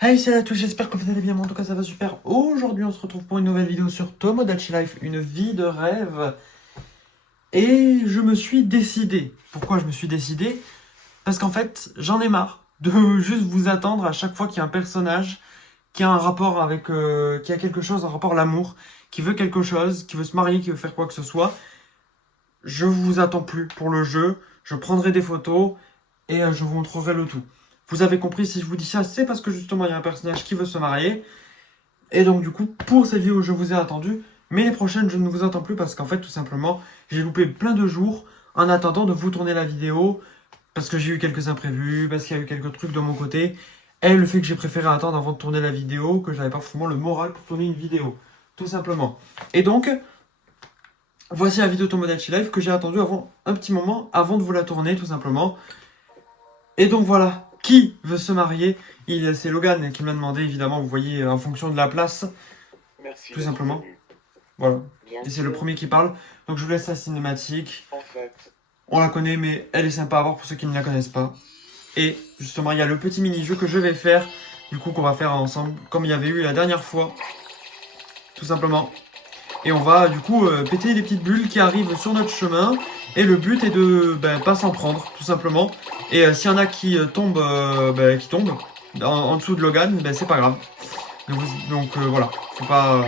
Hey, salut à tous, j'espère que vous allez bien, moi en tout cas ça va super. Aujourd'hui on se retrouve pour une nouvelle vidéo sur Tomodachi Life, une vie de rêve. Et je me suis décidé. Pourquoi je me suis décidé? Parce qu'en fait, j'en ai marre de juste vous attendre à chaque fois qu'il y a un personnage qui a un rapport avec... qui a quelque chose, un rapport à l'amour, qui veut quelque chose, qui veut se marier, qui veut faire quoi que ce soit. Je vous attends plus pour le jeu, je prendrai des photos et je vous montrerai le tout. Vous avez compris, si je vous dis ça, c'est parce que justement il y a un personnage qui veut se marier. Et donc du coup, pour cette vidéo, je vous ai attendu. Mais les prochaines, je ne vous attends plus parce qu'en fait, tout simplement, j'ai loupé plein de jours en attendant de vous tourner la vidéo. Parce que j'ai eu quelques imprévus, parce qu'il y a eu quelques trucs de mon côté. Et le fait que j'ai préféré attendre avant de tourner la vidéo, que j'avais pas forcément le moral pour tourner une vidéo. Tout simplement. Et donc, voici la vidéo Tomodachi Life que j'ai attendu avant un petit moment avant de vous la tourner, tout simplement. Et donc voilà, qui veut se marier? C'est Logan qui me l'a demandé, évidemment, vous voyez, en fonction de la place, Merci tout d'être simplement. venu. Voilà. Bien Et c'est le sûr. premier qui parle. Donc je vous laisse la cinématique. En fait, On la connaît, mais elle est sympa à voir pour ceux qui ne la connaissent pas. Et justement, il y a le petit mini-jeu que je vais faire, du coup, qu'on va faire ensemble, comme il y avait eu la dernière fois. Tout simplement. Et on va, du coup, péter les petites bulles qui arrivent sur notre chemin. Et le but est de pas s'en prendre, tout simplement. Et s'il y en a qui tombent, qui tombent en dessous de Logan, c'est pas grave. Donc, voilà. Faut pas...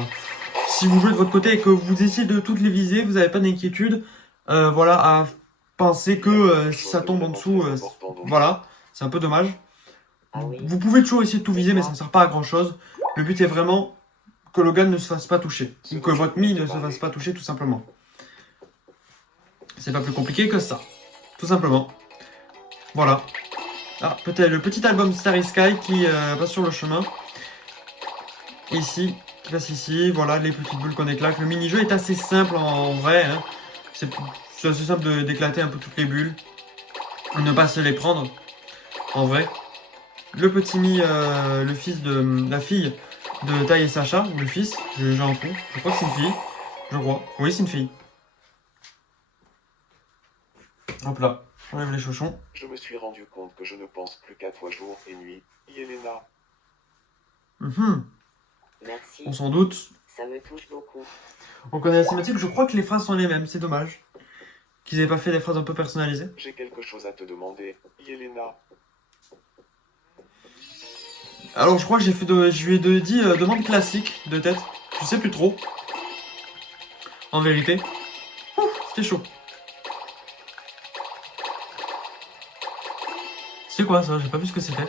Si vous jouez de votre côté et que vous essayez de toutes les viser, vous n'avez pas d'inquiétude. Voilà, à penser que si ça tombe en dessous, voilà, c'est un peu dommage. Ah oui. Vous pouvez toujours essayer de tout viser, mais ça ne sert pas à grand chose. Le but est vraiment que Logan ne se fasse pas toucher. Ou que votre mie ne se fasse pas toucher, tout simplement. C'est pas plus compliqué que ça. Tout simplement. Voilà. Ah, peut-être le petit album Starry Sky qui passe sur le chemin. Ici, qui passe ici. Voilà, les petites bulles qu'on éclate. Le mini-jeu est assez simple en vrai. Hein. C'est assez simple d'éclater un peu toutes les bulles. Ne pas se les prendre. En vrai. Le petit le fils de la fille de Tai et Sacha, ou le fils, j'ai un trou. Je crois que c'est une fille. Je crois. Oui, c'est une fille. Hop là. J'enlève les chauchons. je me suis rendu compte que je ne pense plus qu'à toi jour et nuit, Yelena. Merci. On s'en doute. Ça me touche beaucoup. On connaît la cinématique. Je crois que les phrases sont les mêmes. C'est dommage. Qu'ils aient pas fait des phrases un peu personnalisées. J'ai quelque chose à te demander, Yelena. Alors, je crois que je lui ai dit demande classique de tête. Je sais plus trop. En vérité. Ouh, c'était chaud. C'est quoi ça? J'ai pas vu ce que c'était.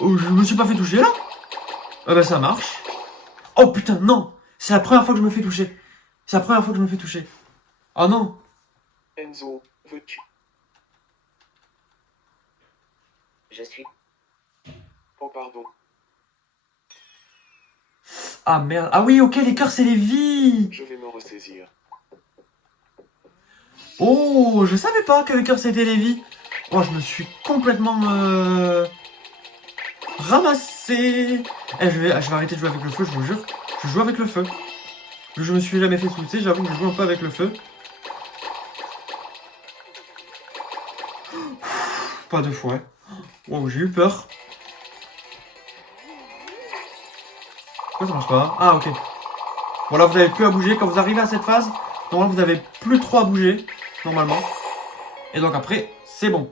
Oh, je me suis pas fait toucher là? Ah bah ça marche. Oh putain, non! C'est la première fois que je me fais toucher. C'est la première fois que je me fais toucher. Oh non! Enzo, veux-tu? Je suis... Oh pardon. Ah merde. Ah oui, ok, les cœurs c'est les vies! Je vais me ressaisir. Oh, je savais pas que les cœurs c'était les vies. Oh, je me suis complètement ramassé. Eh, je vais arrêter de jouer avec le feu, je vous jure. Je joue avec le feu. Je me suis jamais fait soulever, j'avoue que je joue un peu avec le feu. Pas deux fois. Wow, j'ai eu peur. Pourquoi ça marche pas? Ah, ok. Bon, là, vous n'avez plus à bouger. Quand vous arrivez à cette phase, normalement, vous n'avez plus trop à bouger. Normalement. Et donc, après, c'est bon.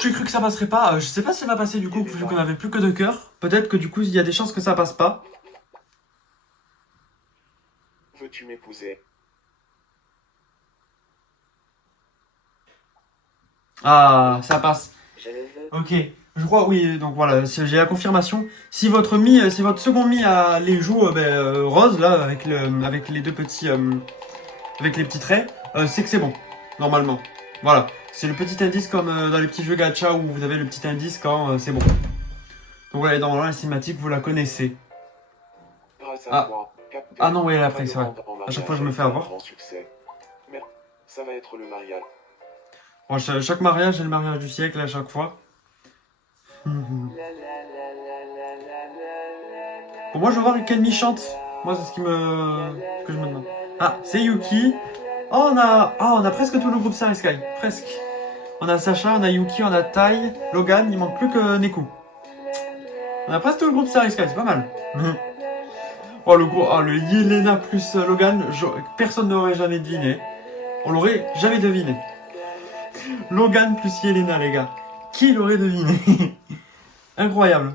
J'ai cru que ça passerait pas. Je sais pas si ça va passer du coup, vu qu'on avait plus que deux cœurs. Peut-être que du coup, il y a des chances que ça passe pas. Veux-tu m'épouser? Ah, ça passe. Je le veux. Ok. Je crois, oui, donc voilà, j'ai la confirmation. Si votre si votre second mi a les joues roses, là, avec les deux petits, avec les petits traits, c'est que c'est bon, normalement. Voilà. C'est le petit indice comme dans les petits jeux gacha où vous avez le petit indice quand c'est bon. Donc voilà, normalement, la cinématique, vous la connaissez. Grâce à Ah. toi, Captain, Ah non, oui, elle est va après, me c'est vrai. rendre en À chaque fois, je me mariage fais avec un avoir. grand succès. Mais ça va être le mariage. Bon, chaque mariage, c'est le mariage du siècle à chaque fois. Bon, moi, je veux voir quelle mi chante. Moi, c'est ce que je me demande. Ah, c'est Yuki. Oh, on a presque tout le groupe Starry Sky. Presque. On a Sacha, on a Yuki, on a Tai, Logan, il manque plus que Neku. On a presque tout le groupe Starry Sky, c'est pas mal. Oh le Yelena plus Logan, personne n'aurait jamais deviné. On l'aurait jamais deviné. Logan plus Yelena, les gars. Qui l'aurait deviné? Incroyable.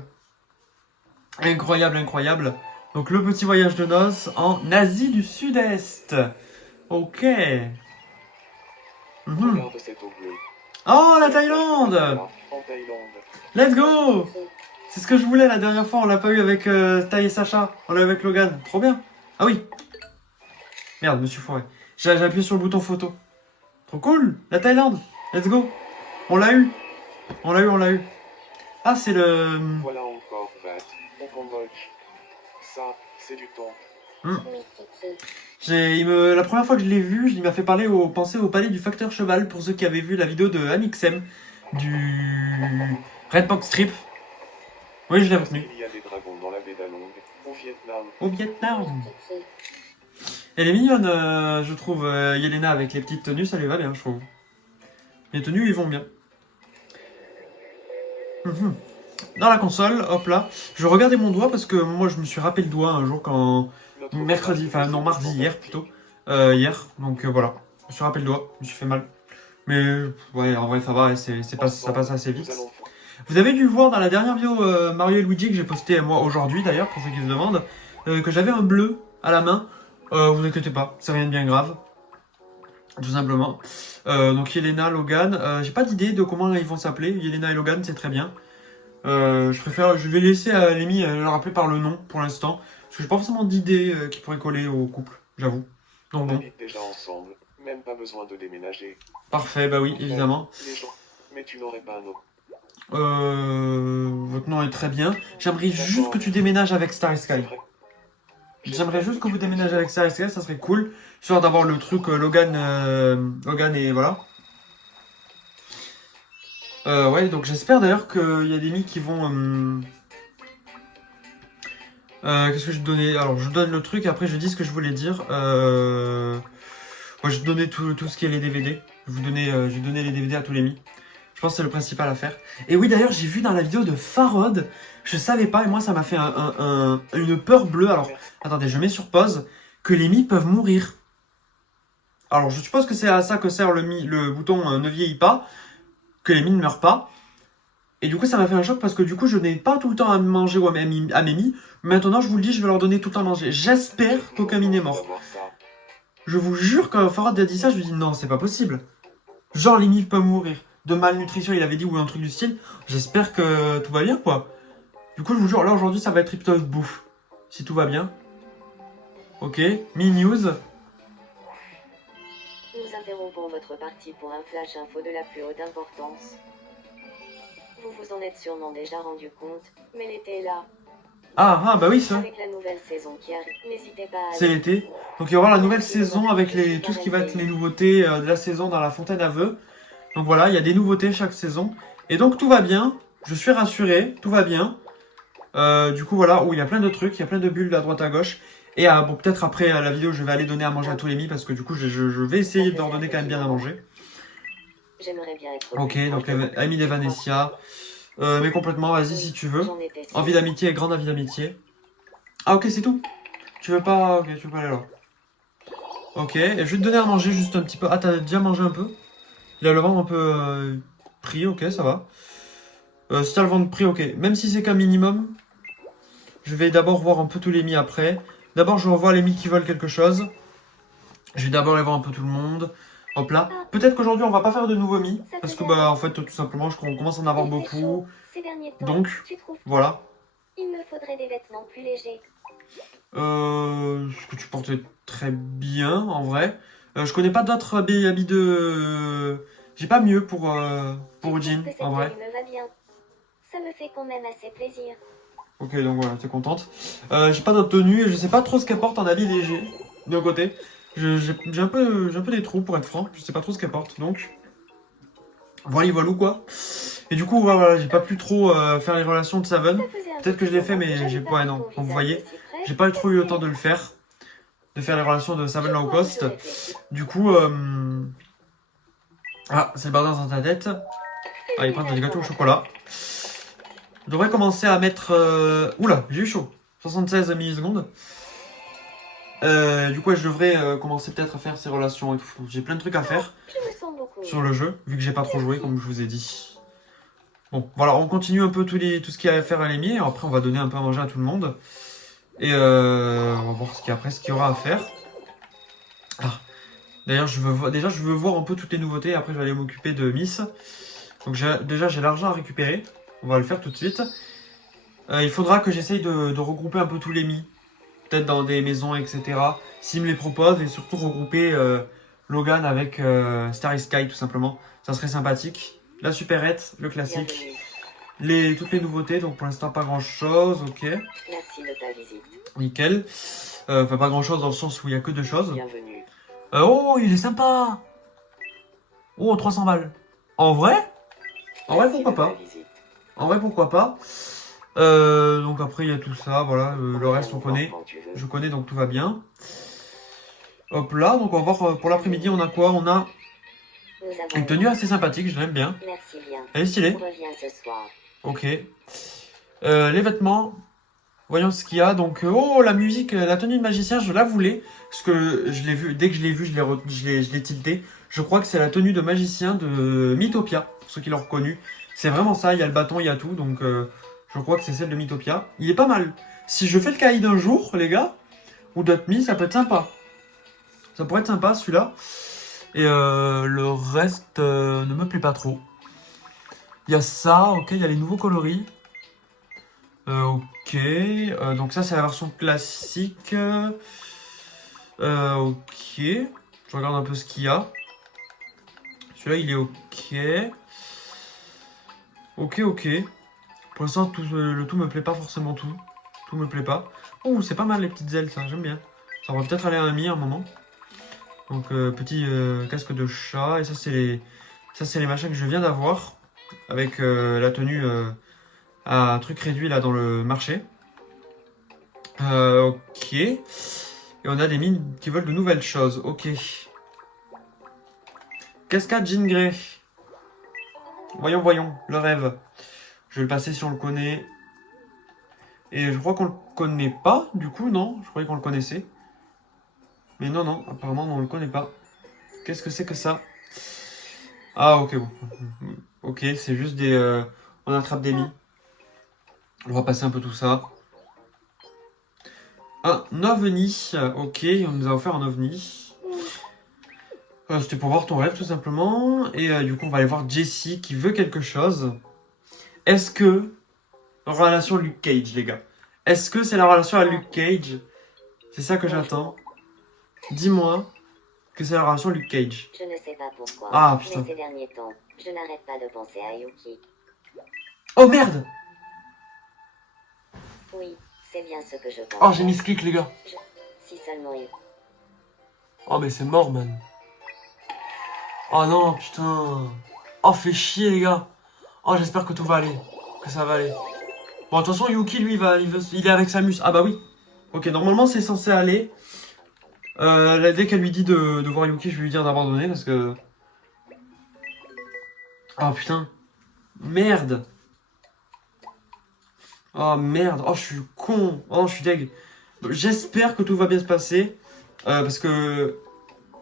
Incroyable, incroyable. Donc le petit voyage de noces en Asie du Sud-Est. Ok. Regarde cette eau bleue. Oh, la Thaïlande! Voilà, en Thaïlande. Let's go! C'est ce que je voulais la dernière fois, on l'a pas eu avec Tai et Sacha. On l'a eu avec Logan. Trop bien. Ah oui. Merde, me suis foiré. J'ai appuyé sur le bouton photo. Trop cool. La Thaïlande. Let's go. On l'a eu. On l'a eu, on l'a eu. Ah, c'est le... Voilà encore, Vat. Au Cambodge. Ça, c'est du temps. La première fois que je l'ai vu, il m'a fait penser au palais du facteur cheval pour ceux qui avaient vu la vidéo de Amixem du Redbox Strip. Oui, je l'ai retenu. Il y a des dragons dans la baie d'Along, au Vietnam. Au Vietnam. Elle est mignonne, je trouve, Yelena avec les petites tenues, ça lui va bien, je trouve. Les tenues, ils vont bien. Dans la console, hop là. Je regardais mon doigt parce que moi, je me suis râpé le doigt un jour quand... mardi, hier plutôt. Hier, donc voilà. Je me suis râpé le doigt, je me suis fait mal. Mais ouais, en vrai, ça va, ça passe assez vite. Vous avez dû voir dans la dernière vidéo Mario et Luigi que j'ai posté moi aujourd'hui d'ailleurs, pour ceux qui se demandent, que j'avais un bleu à la main. Vous inquiétez pas, c'est rien de bien grave. Tout simplement. Donc Yelena, Logan, j'ai pas d'idée de comment ils vont s'appeler. Yelena et Logan, c'est très bien. Je vais laisser Lémi le rappeler par le nom pour l'instant. Parce que j'ai pas forcément d'idée qui pourrait coller au couple, j'avoue. Donc On bon. habite déjà ensemble, même pas besoin de déménager. Parfait, bah oui, évidemment. Les gens. Mais tu n'aurais pas un autre. Votre nom est très bien. J'aimerais juste que tu déménages avec Starry Sky. J'aimerais juste que vous déménagez avec Starry Sky, ça serait cool. Histoire d'avoir le truc Logan et voilà. Ouais, donc j'espère d'ailleurs qu'il y a des mis qui vont... qu'est-ce que je donnais? Alors, je donne le truc et après je dis ce que je voulais dire. Moi, je donnais tout ce qui est les DVD. Je vais donner les DVD à tous les mis. Je pense que c'est le principal à faire. Et oui, d'ailleurs, j'ai vu dans la vidéo de Farod, je savais pas, et moi, ça m'a fait une peur bleue. Alors, attendez, je mets sur pause, que les mis peuvent mourir. Alors, je suppose que c'est à ça que sert le bouton ne vieillit pas, que les mis ne meurent pas. Et du coup, ça m'a fait un choc parce que du coup, je n'ai pas tout le temps à manger à mes mis. Maintenant, je vous le dis, je vais leur donner tout le temps à manger. J'espère qu'aucun mi n'est mort. Je vous jure, quand Farad a dit ça, je lui dis non, c'est pas possible. Genre, les mi peuvent mourir. De malnutrition, il avait dit, ou un truc du style. J'espère que tout va bien, quoi. Du coup, je vous jure, là, aujourd'hui, ça va être Triptov bouffe. Si tout va bien. Ok, mi-news. Nous interrompons votre partie pour un flash info de la plus haute importance. Vous vous en êtes sûrement déjà rendu compte, mais l'été est là. Ah, bah oui, ça. Avec la nouvelle saison qui arrive, n'hésitez pas à... C'est l'été. Donc, il y aura la nouvelle saison avec tout ce qui va être les nouveautés de la saison dans la fontaine à vœux. Donc voilà, il y a des nouveautés chaque saison. Et donc tout va bien, je suis rassuré, tout va bien. Du coup voilà, il y a plein de trucs, il y a plein de bulles à droite à gauche. Et bon, peut-être après la vidéo, je vais aller donner à manger à tous les mis parce que du coup, je vais essayer de leur donner quand même bien à manger. J'aimerais bien être... Ok, donc Ami d'Evanessia. Mais complètement, vas-y si tu veux. Envie d'amitié et grande envie d'amitié. Ah ok, c'est tout. Tu veux pas... Ok, tu veux pas aller là. Ok, et je vais te donner à manger juste un petit peu. Ah, t'as déjà mangé un peu? Il a le ventre un peu pris, ok, ça va. Si t'as le ventre pris, ok. Même si c'est qu'un minimum, je vais d'abord voir un peu tous les mis après. D'abord, je revois les mis qui veulent quelque chose. Je vais d'abord aller voir un peu tout le monde. Hop là. Peut-être qu'aujourd'hui, on va pas faire de nouveaux mis. Parce que, bah, en fait, tout simplement, on commence à en avoir beaucoup. Donc, voilà. Il me faudrait des vêtements plus légers. Ce que tu portais très bien, en vrai. Je connais pas d'autres habits de... J'ai pas mieux pour jean, en vrai. Me va bien. Ça me fait quand même assez plaisir. Ok, donc voilà, t'es contente. J'ai pas d'autres tenues et je sais pas trop ce qu'elle porte en habit léger, de côté. J'ai un peu des trous, pour être franc. Je sais pas trop ce qu'elle porte, donc... Voilà, quoi. Et du coup, voilà, j'ai pas pu trop faire les relations de Saven. Peut-être que je l'ai fait, mais j'ai pas... non, donc vous voyez, j'ai pas trop eu le temps de le faire. De faire les relations de Saven Low Cost. Du coup, Ah, c'est le bazar dans ta tête. Allez, prends des gâteaux au chocolat. Je devrais commencer à mettre... Oula, j'ai eu chaud. 76 millisecondes. Du coup, ouais, je devrais commencer peut-être à faire ces relations et tout. J'ai plein de trucs à faire Je me sens beaucoup sur mieux. le jeu, vu que j'ai pas trop joué, comme je vous ai dit. Bon, voilà, on continue un peu tout ce qu'il y a à faire à l'émier. Après, on va donner un peu à manger à tout le monde. Et on va voir ce qu'il y aura à faire. Ah, d'ailleurs, déjà, je veux voir un peu toutes les nouveautés. Après, je vais aller m'occuper de Miss. Donc, déjà, j'ai l'argent à récupérer. On va le faire tout de suite. Il faudra que j'essaye de regrouper un peu tous les mis. Peut-être dans des maisons, etc. S'il me les propose. Et surtout regrouper Logan avec Starry Sky, tout simplement. Ça serait sympathique. La supérette, le classique. Bienvenue. Toutes les nouveautés. Donc, pour l'instant, pas grand-chose. Ok. Merci de ta visite. Nickel. Enfin, pas grand-chose dans le sens où il y a que deux choses. Bienvenue. Oh, il est sympa. Oh, 300 balles. En vrai? En vrai, Merci pourquoi de ta pas? visite. En vrai, pourquoi pas? Donc après, il y a tout ça, voilà. Le reste, on connaît. Quand tu veux. Je connais, donc tout va bien. Hop là, donc on va voir pour l'après-midi, on a quoi? On a Nous avons une tenue assez sympathique, je l'aime bien. Merci bien. Elle est stylée. Reviens ce soir. Ok. Les vêtements. Voyons ce qu'il y a. Donc, oh, la musique, la tenue de magicien, je la voulais. Parce que je l'ai vu, dès que je l'ai vu, je l'ai tilté. Je crois que c'est la tenue de magicien de Mythopia, pour ceux qui l'ont reconnu. C'est vraiment ça, il y a le bâton, il y a tout. Donc, je crois que c'est celle de Mythopia. Il est pas mal. Si je fais le cahier d'un jour, les gars, ou d'autres mis, ça peut être sympa. Ça pourrait être sympa, celui-là. Et le reste ne me plaît pas trop. Il y a ça, ok, il y a les nouveaux coloris. Ok, donc ça c'est la version classique. Ok, je regarde un peu ce qu'il y a. Celui-là il est ok. Ok. Pour l'instant le tout me plaît pas forcément tout. Tout me plaît pas. Oh c'est pas mal les petites ailes ça, j'aime bien. Ça va peut-être aller à un mi à un moment. Donc petit casque de chat. Et ça c'est les machins que je viens d'avoir. Avec la tenue à un truc réduit là dans le marché. Ok. Et on a des mines qui veulent de nouvelles choses. Ok. Cascade Jean Grey. Voyons. Le rêve. Je vais le passer si on le connaît. Et je crois qu'on le connaît pas, du coup, non? Je croyais qu'on le connaissait. Mais non. Apparemment, on le connaît pas. Qu'est-ce que c'est que ça? Ah, ok, bon. Ok, c'est juste des... on attrape des mines. On va passer un peu tout ça. Un ovni. Ok, on nous a offert un ovni. C'était pour voir ton rêve tout simplement. Et du coup on va aller voir Jessie qui veut quelque chose. Est-ce que... Relation Luke Cage les gars. Est-ce que c'est la relation à Luke Cage? C'est ça que j'attends. Dis-moi que c'est la relation Luke Cage. Je ne sais pas pourquoi. Ah putain. Mais ces derniers temps, je n'arrête pas de penser à Yuki. Oh merde. Oui, c'est bien ce que je pense. Oh j'ai mis ce clic les gars. Si seulement il... Oh mais c'est mort man. Oh non putain. Oh fait chier les gars. Oh j'espère que tout va aller. Que ça va aller. Bon, de toute façon, Yuki, lui, il est avec Samus. Ah bah oui. Ok, normalement, c'est censé aller. Dès qu'elle lui dit de voir Yuki, je vais lui dire d'abandonner parce que... Oh putain. Merde. Oh merde. Oh, je suis con. Oh, je suis deg. J'espère que tout va bien se passer. Parce que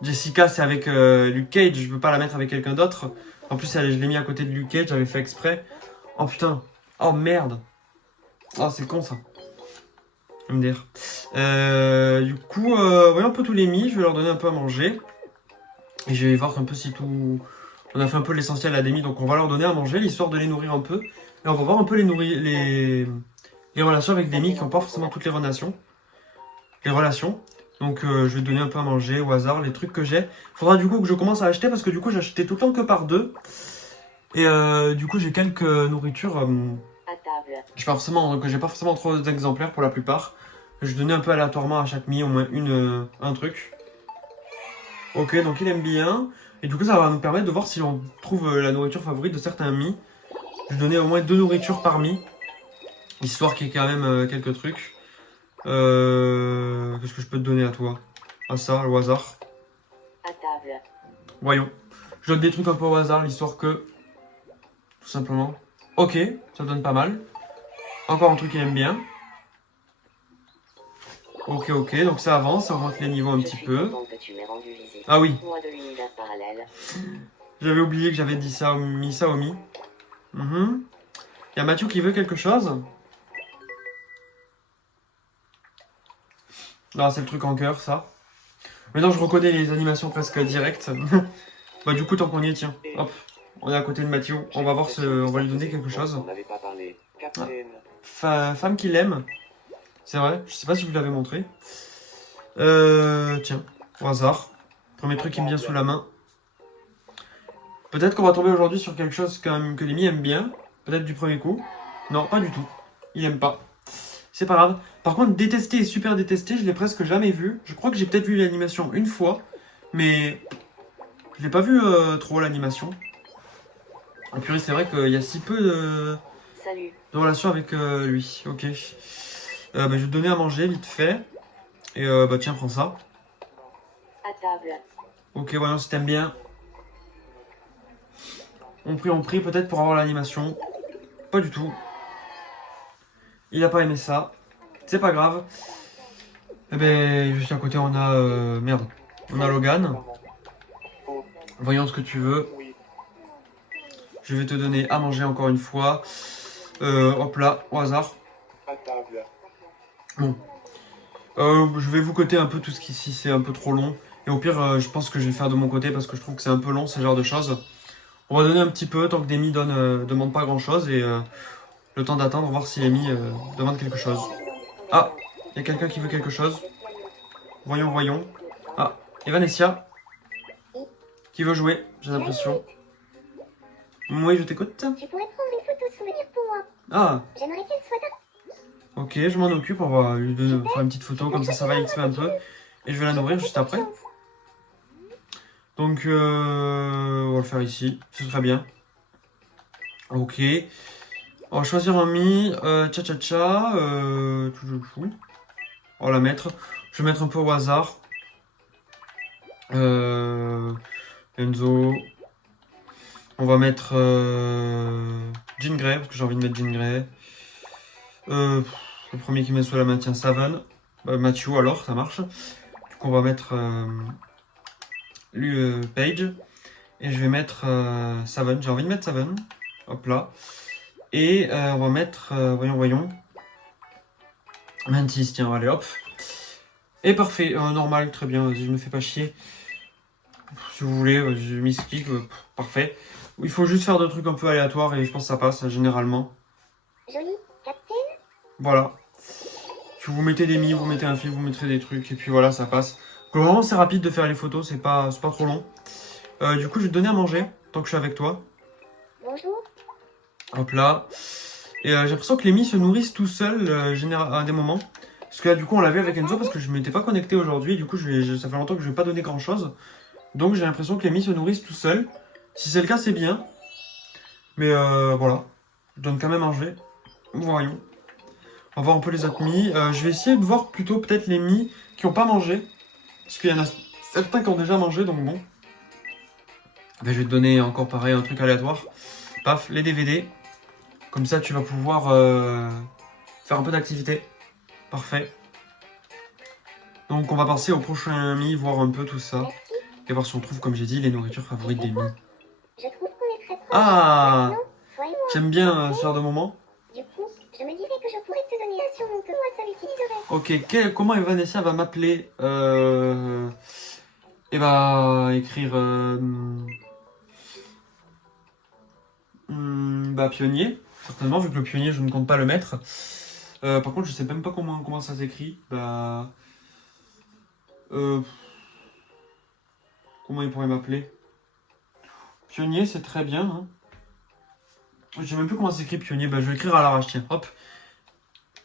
Jessica, c'est avec Luke Cage. Je peux pas la mettre avec quelqu'un d'autre. En plus, je l'ai mis à côté de Luke Cage. J'avais fait exprès. Oh putain. Oh merde. Oh, c'est con ça. MDR. Du coup, voyons un peu tous les mis. Je vais leur donner un peu à manger. Et je vais voir un peu si tout... On a fait un peu l'essentiel à des mis. Donc on va leur donner à manger, l'histoire de les nourrir un peu. Et on va voir un peu les relations avec des mis qui n'ont pas forcément toutes les relations. Donc je vais donner un peu à manger au hasard, les trucs que j'ai. Faudra du coup que je commence à acheter parce que du coup j'achetais tout le temps que par deux. Et du coup j'ai quelques nourritures... À table. j'ai pas forcément trop d'exemplaires pour la plupart. Je donnais un peu aléatoirement à chaque mi au moins un truc. Ok, donc il aime bien. Et du coup ça va nous permettre de voir si on trouve la nourriture favorite de certains mi. Je donnais au moins 2 nourritures par mi. Histoire qu'il y ait quand même quelques trucs. Qu'est-ce que je peux te donner à toi? À ça, au hasard. À table. Voyons. Je donne des trucs un peu au hasard, l'histoire que... Tout simplement. Ok, ça donne pas mal. Encore un truc qu'il aime bien. Ok, donc ça avance, ça augmente les niveaux un petit peu. Ah oui. J'avais oublié que j'avais dit ça, mis ça au mi. Il y a Mathieu qui veut quelque chose. Non, c'est le truc en cœur, ça. Maintenant, je reconnais les animations presque directes. Bah du coup, tant qu'on y est, tiens. Hop, on est à côté de Mathieu. On va voir on va lui donner quelque chose. Femme qui l'aime. C'est vrai, je sais pas si je vous l'avais montré. Tiens, au hasard. Premier truc qui me vient sous la main. Peut-être qu'on va tomber aujourd'hui sur quelque chose quand même que Lémi aime bien. Peut-être du premier coup. Non, pas du tout. Il aime pas. C'est pas grave. Par contre, détester et super détester, je l'ai presque jamais vu. Je crois que j'ai peut-être vu l'animation une fois. Mais je l'ai pas vu trop l'animation. Et puis c'est vrai qu'il y a si peu de relation avec lui. Ok. Bah, je vais te donner à manger vite fait. Et bah tiens, prends ça. À table. Ok, voyons si t'aimes bien. On prie peut-être pour avoir l'animation. Pas du tout. Il a pas aimé ça. C'est pas grave. Et ben juste à côté on a merde. On a Logan. Voyons ce que tu veux. Je vais te donner à manger encore une fois. Hop là, au hasard. Bon. Je vais vous coter un peu tout ce qui si c'est un peu trop long. Et au pire, je pense que je vais le faire de mon côté parce que je trouve que c'est un peu long ce genre de choses. On va donner un petit peu tant que Demi demande pas grand chose et le temps d'attendre, voir si Amy demande quelque chose. Ah, il y a quelqu'un qui veut quelque chose. Voyons. Ah, et Vanessa qui veut jouer, j'ai l'impression. Oui, je t'écoute. Tu pourrais prendre une photo souvenir pour moi. Ah, J'aimerais qu'elle soit ta... ok, je m'en occupe, on va lui faire une petite photo, comme ça va XP un peu. Et je vais la nourrir juste après. Donc, on va le faire ici, ce serait bien. Ok. On va choisir un mi, tcha-tcha-tcha, on va la mettre. Je vais mettre un peu au hasard. Enzo. On va mettre Jean Grey, parce que j'ai envie de mettre Jean Grey. Le premier qui met sous la main, tiens, Savon. Mathieu, alors, ça marche. Du coup, on va mettre lui, Page. Et je vais mettre Savon. J'ai envie de mettre Savon. Hop là. Et on va mettre, voyons. Mantis, tiens, allez, hop. Et parfait, normal, très bien, vas-y, je me fais pas chier. Si vous voulez, je m'explique, parfait. Il faut juste faire des trucs un peu aléatoires et je pense que ça passe, généralement. Joli, Captain. Voilà. Si vous mettez des mi, vous mettez un fil, vous mettrez des trucs, et puis voilà, ça passe. Vraiment, c'est rapide de faire les photos, c'est pas trop long. Du coup, je vais te donner à manger, tant que je suis avec toi. Bonjour. Hop là. Et j'ai l'impression que les mi se nourrissent tout seuls à des moments. Parce que là, du coup, on l'a vu avec Enzo parce que je m'étais pas connecté aujourd'hui. Du coup, ça fait longtemps que je vais pas donner grand chose. Donc, j'ai l'impression que les mi se nourrissent tout seuls. Si c'est le cas, c'est bien. Mais voilà. Je donne quand même à manger. Voyons. On va voir un peu les autres mi. Je vais essayer de voir plutôt peut-être les mi qui n'ont pas mangé. Parce qu'il y en a certains qui ont déjà mangé, donc bon. Ben, je vais te donner encore pareil un truc aléatoire. Paf, les DVD. Comme ça, tu vas pouvoir faire un peu d'activité. Parfait. Donc, on va passer au prochain mi, voir un peu tout ça. Merci. Et voir si on trouve, comme j'ai dit, les nourritures favorites des mi. Je trouve qu'on est très proches. Ah, Maintenant, toi et moi. j'aime bien ce genre de moment. Du coup, je me disais que je pourrais te donner un surnom que moi seul utiliserais. Ok, comment Vanessa va m'appeler Et bah, écrire... bah, pionnier, certainement, vu que le pionnier, je ne compte pas le mettre. Par contre, je sais même pas comment ça s'écrit. Bah... comment il pourrait m'appeler? Pionnier, c'est très bien. Hein. Je sais même plus comment ça s'écrit pionnier. Bah, je vais écrire à l'arrache, tiens. Hop.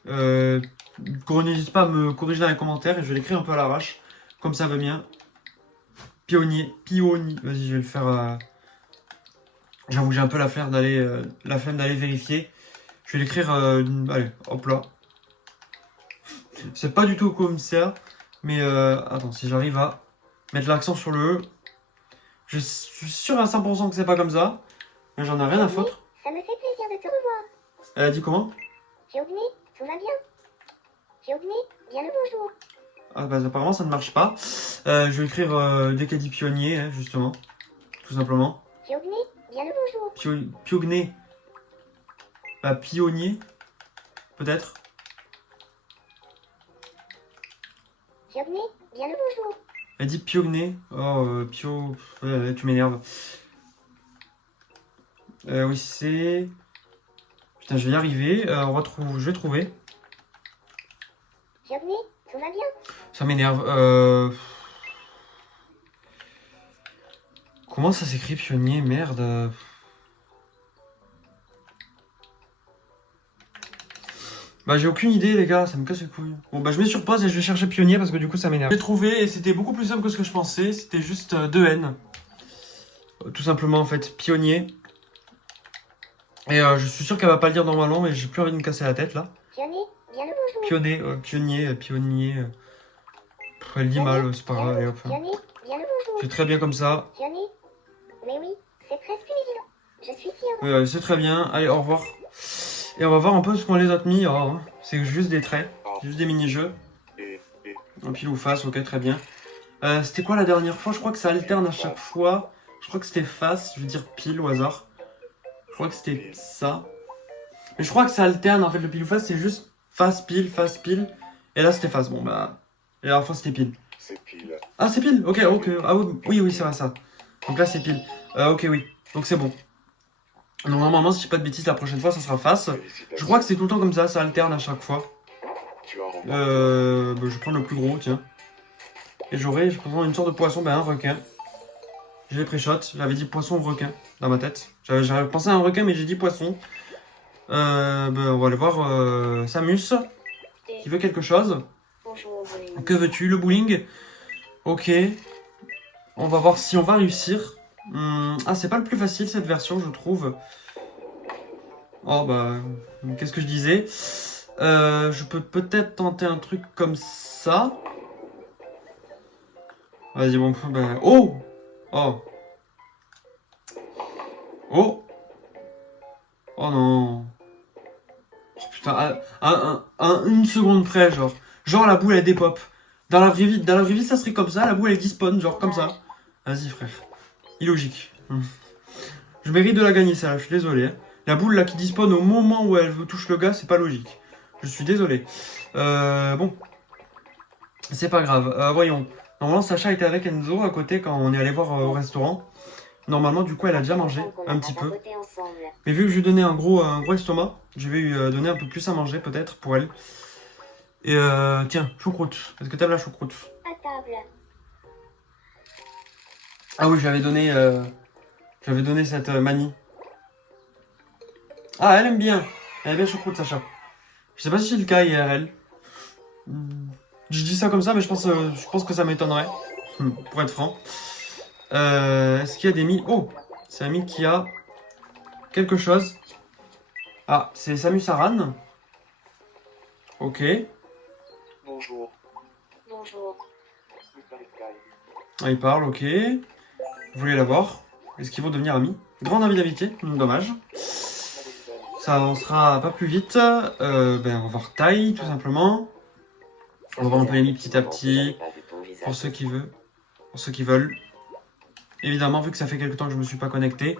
N'hésite pas à me corriger dans les commentaires et je vais l'écrire un peu à l'arrache. Comme ça va bien. Pionnier. Vas-y, je vais le faire... J'avoue que j'ai un peu la flemme d'aller vérifier. Je vais l'écrire... allez, hop là. C'est pas du tout comme ça. Mais attends, si j'arrive à mettre l'accent sur le E, Je suis sûr à 100% que c'est pas comme ça. Mais j'en ai rien à foutre. Ça me fait plaisir de te revoir. Elle a dit comment? Géogné, tout va bien? Géogné, bien le bonjour. Ah bah apparemment ça ne marche pas. Je vais écrire dès qu'elle dit pionnier, hein, justement. Tout simplement. Géogné, bien le bonjour. Piogné. Bah pionnier. Peut-être. Géogné, bien le bonjour. Elle dit piogné. Oh, pio... Ouais, tu m'énerves. Oui, c'est... Putain, je vais y arriver. Je vais trouver. Géogné, tout va bien? Ça m'énerve. Comment ça s'écrit pionnier? Merde. Bah j'ai aucune idée les gars, ça me casse les couilles. Bon bah je mets sur pause et je vais chercher pionnier parce que du coup ça m'énerve. J'ai trouvé et c'était beaucoup plus simple que ce que je pensais. C'était juste 2 N. Tout simplement en fait, pionnier. Et je suis sûr qu'elle va pas le dire normalement mais j'ai plus envie de me casser la tête là. Pionnier, bien le bonjour. Pionnier. Elle dit mal, c'est pas grave, allez hop. Pionnier, bien le bonjour. C'est très bien comme ça. Pionnier, mais oui, c'est presque évident. Je suis si heureux. Oui, c'est très bien. Allez, au revoir. Et on va voir un peu ce qu'on les a mis. Oh, c'est juste des traits, juste des mini-jeux. Et Un pile ou face, ok, très bien. C'était quoi la dernière fois? Je crois que ça alterne à chaque fois. Je crois que c'était face, je veux dire pile au hasard. Je crois que c'était ça. Mais je crois que ça alterne en fait, le pile ou face, c'est juste face, pile, face, pile. Et là c'était face, bon bah... Et la dernière fois c'était pile. c'est pile. Ah c'est pile, ok. Ah oui, c'est vrai ça. Donc là c'est pile. Ok, oui, donc c'est bon. Donc normalement, si je dis pas de bêtises, la prochaine fois ça sera face. Félicitations. Je crois que c'est tout le temps comme ça alterne à chaque fois. Tu as remporté. Bah, je vais prendre le plus gros, tiens. Et je vais prendre une sorte de poisson, ben un requin. Je l'ai pré-shot, j'avais dit poisson ou requin dans ma tête. J'avais pensé à un requin, mais j'ai dit poisson. Ben, on va aller voir Samus, qui veut quelque chose. Bonjour, bowling. Que veux-tu, le bowling? Ok. On va voir si on va réussir. Ah, c'est pas le plus facile cette version, je trouve. Oh, bah, qu'est-ce que je disais? Je peux peut-être tenter un truc comme ça. Vas-y, bon, ben... Oh! Oh! Oh! Oh non! Oh putain, une seconde près, genre. Genre la boule elle dépop. Dans la vraie vie, ça serait comme ça, la boule elle despawn, genre comme ça. Vas-y frère. Illogique. Je mérite de la gagner ça, je suis désolé. Hein. La boule là qui despawn au moment où elle touche le gars, c'est pas logique. Je suis désolé. Bon. C'est pas grave. Voyons. Normalement, Sacha était avec Enzo à côté quand on est allé voir au restaurant. Normalement, du coup, elle a déjà mangé un petit peu. Mais vu que je lui donnais un gros estomac, je vais lui donner un peu plus à manger peut-être pour elle. Et tiens, choucroute. Est-ce que t'aimes la choucroute? À table. Ah oui, j'avais donné cette manie. Ah, elle aime bien. Elle aime bien choucroute, Sacha. Je sais pas si c'est le cas IRL. Je dis ça comme ça, mais je pense que ça m'étonnerait. Pour être franc. Est-ce qu'il y a des mi... Oh, c'est un mi qui a quelque chose. Ah, c'est Samus Aran. Ok. Bonjour. Bonjour. Ah, il parle, ok. Vous voulez la voir? Est-ce qu'ils vont devenir amis? Grande envie d'amitié, dommage. Ça avancera pas plus vite. Ben, on va voir taille, tout simplement. On va voir un peu les mi petit à petit. Pour ceux qui veulent. Pour ceux qui veulent. Évidemment, vu que ça fait quelque temps que je me suis pas connecté.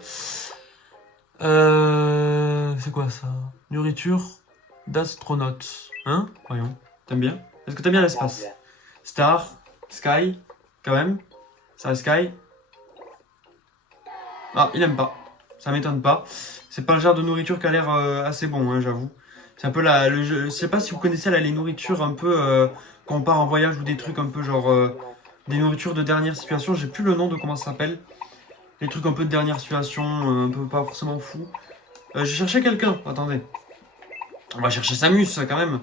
C'est quoi ça? Nourriture d'astronaute. Hein? Voyons. T'aimes bien? Est-ce que t'aimes bien l'espace? Star, Sky, quand même. Ça, Sky. Ah, il aime pas. Ça m'étonne pas. C'est pas le genre de nourriture qui a l'air assez bon, hein, j'avoue. C'est un peu je sais pas si vous connaissez là, les nourritures un peu quand on part en voyage ou des trucs un peu genre des nourritures de dernière situation. J'ai plus le nom de comment ça s'appelle. Les trucs un peu de dernière situation, un peu pas forcément fou. J'ai cherché quelqu'un. Attendez. On va chercher Samus quand même.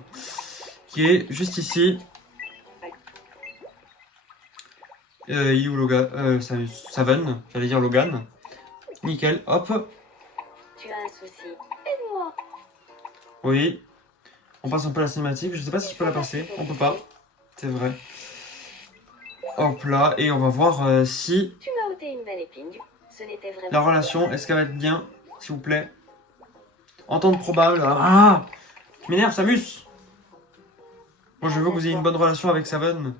Qui est juste ici. Il est où Logan? Samus. Saven. J'allais dire Logan. Nickel. Hop. Tu as un souci. Aide-moi. Oui. On passe un peu la cinématique. Je sais pas si je peux la passer. On peut pas. C'est vrai. Hop là. Et on va voir si... Tu m'as ôter une belle épine du... Ce n'était vraiment... La relation, est-ce qu'elle va être bien, s'il vous plaît? Entente probable. Ah! Tu m'énerves, Samus! Moi, je veux que vous ayez une bonne relation avec Saven.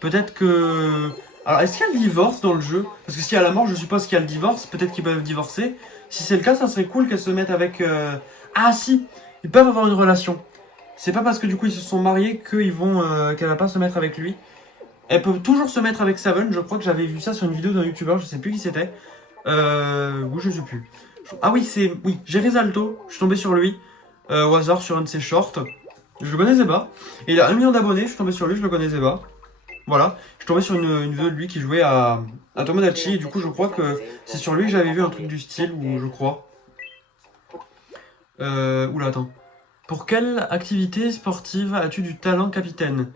Peut-être que... Alors, est-ce qu'il y a le divorce dans le jeu? Parce que s'il y a la mort, je suppose qu'il y a le divorce. Peut-être qu'ils peuvent divorcer. Si c'est le cas, ça serait cool qu'elles se mettent avec... Ah, si! Ils peuvent avoir une relation. C'est pas parce que du coup, ils se sont mariés qu'ils vont... qu'elle va pas se mettre avec lui. Elles peuvent toujours se mettre avec Saven. Je crois que j'avais vu ça sur une vidéo d'un youtubeur. Je sais plus qui c'était. Oui, je sais plus. Ah oui, c'est... Oui, j'ai Rezalto. Je suis tombé sur lui. Au hasard sur un de ses shorts. Je le connaissais pas. Et il a 1 million d'abonnés. Je suis tombé sur lui, je le connaissais pas. Voilà. Je suis tombé sur une vidéo de lui qui jouait à Tomodachi. Et du coup, je crois que c'est sur lui que j'avais vu un truc du style. Ou je crois. Oula, attends. Pour quelle activité sportive as-tu du talent, capitaine?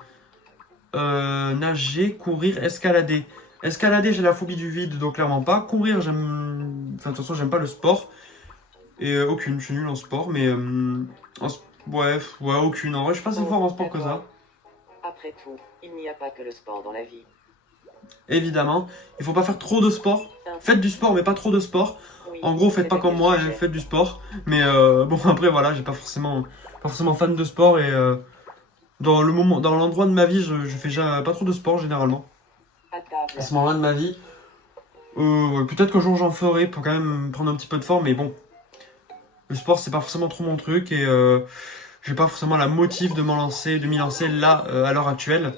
Nager, courir, escalader. Escalader, j'ai la phobie du vide, donc clairement pas. Courir, j'aime... Enfin, de toute façon, j'aime pas le sport. Et aucune, je suis nul en sport, mais... Ouais, aucune. En vrai, je suis pas si fort en sport que ça. Après tout, il n'y a pas que le sport dans la vie. Évidemment, il faut pas faire trop de sport. Faites du sport, mais pas trop de sport. Oui, En gros, faites pas c'était comme le moi, sujet. faites du sport. Mais bon, après, voilà, j'ai pas forcément fan de sport. Et dans l'endroit de ma vie, je fais déjà pas trop de sport, généralement. À table. À ce moment-là de ma vie. Ouais, peut-être qu'un jour j'en ferai pour quand même prendre un petit peu de forme, mais bon. Le sport, c'est pas forcément trop mon truc et j'ai pas forcément la motive de m'y lancer là, à l'heure actuelle.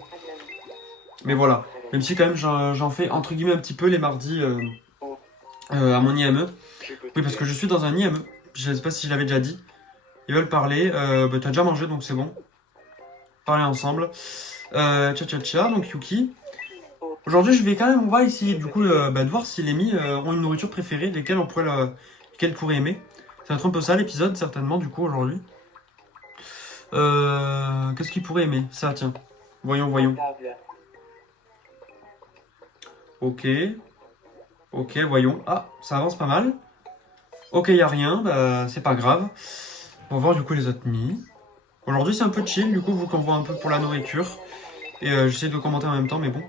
Mais voilà. Même si quand même j'en fais entre guillemets un petit peu les mardis à mon IME. Oui, parce que je suis dans un IME. Je sais pas si je l'avais déjà dit. Ils veulent parler. Bah, t'as déjà mangé, donc c'est bon. Parler ensemble. Tcha, donc Yuki. Aujourd'hui, on va essayer du coup de voir si les Mi ont une nourriture préférée, lesquelles pourraient aimer. Ça va être un peu ça l'épisode, certainement, du coup, aujourd'hui. Qu'est-ce qu'ils pourraient aimer? Ça, tiens. Voyons. Table. Ok, voyons. Ah, ça avance pas mal. Ok, y a rien, bah, c'est pas grave. On va voir du coup les autres Mi. Aujourd'hui, c'est un peu chill, du coup, vu qu'on voit un peu pour la nourriture. Et j'essaie de commenter en même temps, mais bon.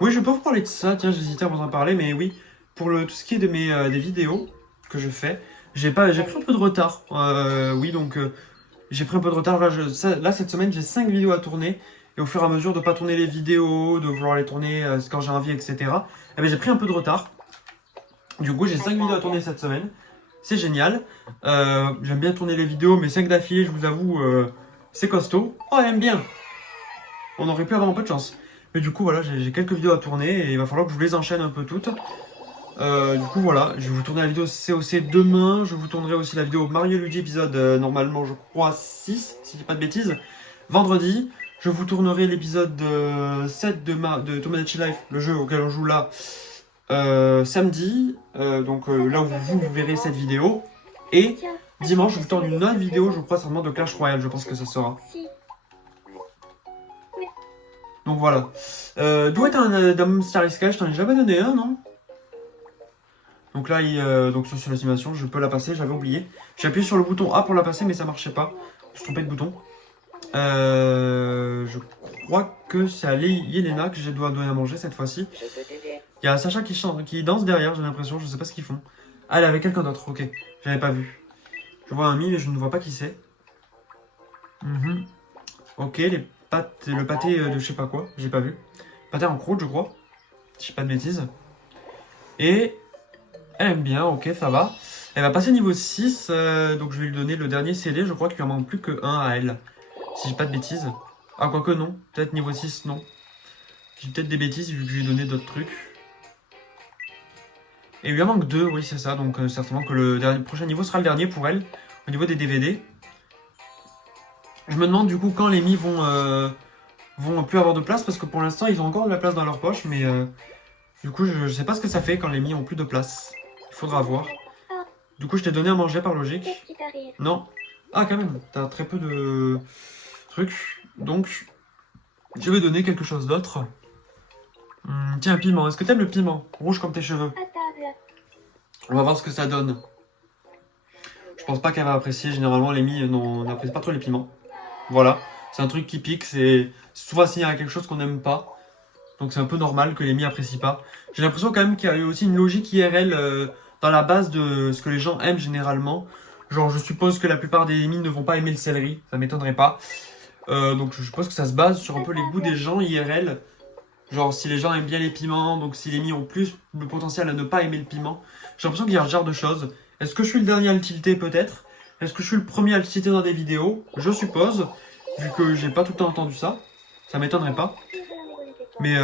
Oui, je peux vous parler de ça, tiens, j'hésitais à vous en parler, mais oui. Pour tout ce qui est de des vidéos que je fais, j'ai pris un peu de retard. Oui, donc j'ai pris un peu de retard. Là, cette semaine, j'ai 5 vidéos à tourner. Et au fur et à mesure de pas tourner les vidéos, de vouloir les tourner quand j'ai envie, etc. Eh bien, j'ai pris un peu de retard. Du coup, j'ai 5 vidéos à tourner cette semaine. C'est génial. J'aime bien tourner les vidéos, mais 5 d'affilée, je vous avoue, c'est costaud. Oh, elle aime bien. On aurait pu avoir un peu de chance. Mais du coup, voilà, j'ai quelques vidéos à tourner et il va falloir que je vous les enchaîne un peu toutes. Du coup, voilà, je vais vous tourner la vidéo COC demain. Je vous tournerai aussi la vidéo Mario Luigi épisode, normalement, je crois, 6, si je dis pas de bêtises. Vendredi, je vous tournerai l'épisode 7 de Tomodachi Life, le jeu auquel on joue là, samedi. Donc là où vous verrez cette vidéo. Et Tiens, dimanche, je vous tourne une autre vidéo, je crois, certainement de Clash Royale, je pense que ça sera. si. Donc voilà. D'où est un Dame Starry Sky? Je t'en ai jamais donné un, non? Donc là, donc sur l'estimation, je peux la passer, j'avais oublié. J'ai appuyé sur le bouton A pour la passer, mais ça marchait pas. Je me suis trompé de bouton. Je crois que c'est à Yelena que je dois donner à manger cette fois-ci. Je peux t'aider. Il y a Sacha qui danse derrière, j'ai l'impression, je sais pas ce qu'ils font. Ah, elle est avec quelqu'un d'autre, ok. J'avais pas vu. Je vois un Mi, mais je ne vois pas qui c'est. Ok, le pâté de je sais pas quoi, j'ai pas vu. Pâté en croûte, je crois. Si je dis pas de bêtises. Et elle aime bien, ok, ça va. Elle va passer niveau 6, donc je vais lui donner le dernier CD. Je crois qu'il lui en manque plus que 1 à elle. Si je dis pas de bêtises. Ah, quoique non. Peut-être niveau 6, non. J'ai peut-être des bêtises vu que je lui ai donné d'autres trucs. Et il lui en manque 2, oui, c'est ça. Donc certainement que le prochain niveau sera le dernier pour elle. Au niveau des DVD. Je me demande du coup quand les Mi vont plus avoir de place. Parce que pour l'instant, ils ont encore de la place dans leur poche. Mais du coup, je sais pas ce que ça fait quand les Mi ont plus de place. Il faudra voir. Du coup, je t'ai donné à manger par logique. Qu'est-ce qui t'arrive? Non. Ah, quand même, t'as très peu de trucs. Donc, je vais donner quelque chose d'autre. Tiens, un piment. Est-ce que t'aimes le piment? Rouge comme tes cheveux. À table. On va voir ce que ça donne. Je pense pas qu'elle va apprécier. Généralement, les Mi n'apprécient pas trop les piments. Voilà. C'est un truc qui pique. C'est souvent s'il y a quelque chose qu'on n'aime pas. Donc c'est un peu normal que les mi apprécient pas. J'ai l'impression quand même qu'il y a eu aussi une logique IRL dans la base de ce que les gens aiment généralement. Genre je suppose que la plupart des mi ne vont pas aimer le céleri, ça m'étonnerait pas. Donc je suppose que ça se base sur un peu les goûts des gens IRL. Genre si les gens aiment bien les piments, donc si les mi ont plus le potentiel à ne pas aimer le piment. J'ai l'impression qu'il y a ce genre de choses. Est-ce que je suis le dernier à le tilter peut-être? Est-ce que je suis le premier à le citer dans des vidéos? Je suppose, vu que j'ai pas tout le temps entendu ça. Ça m'étonnerait pas. Mais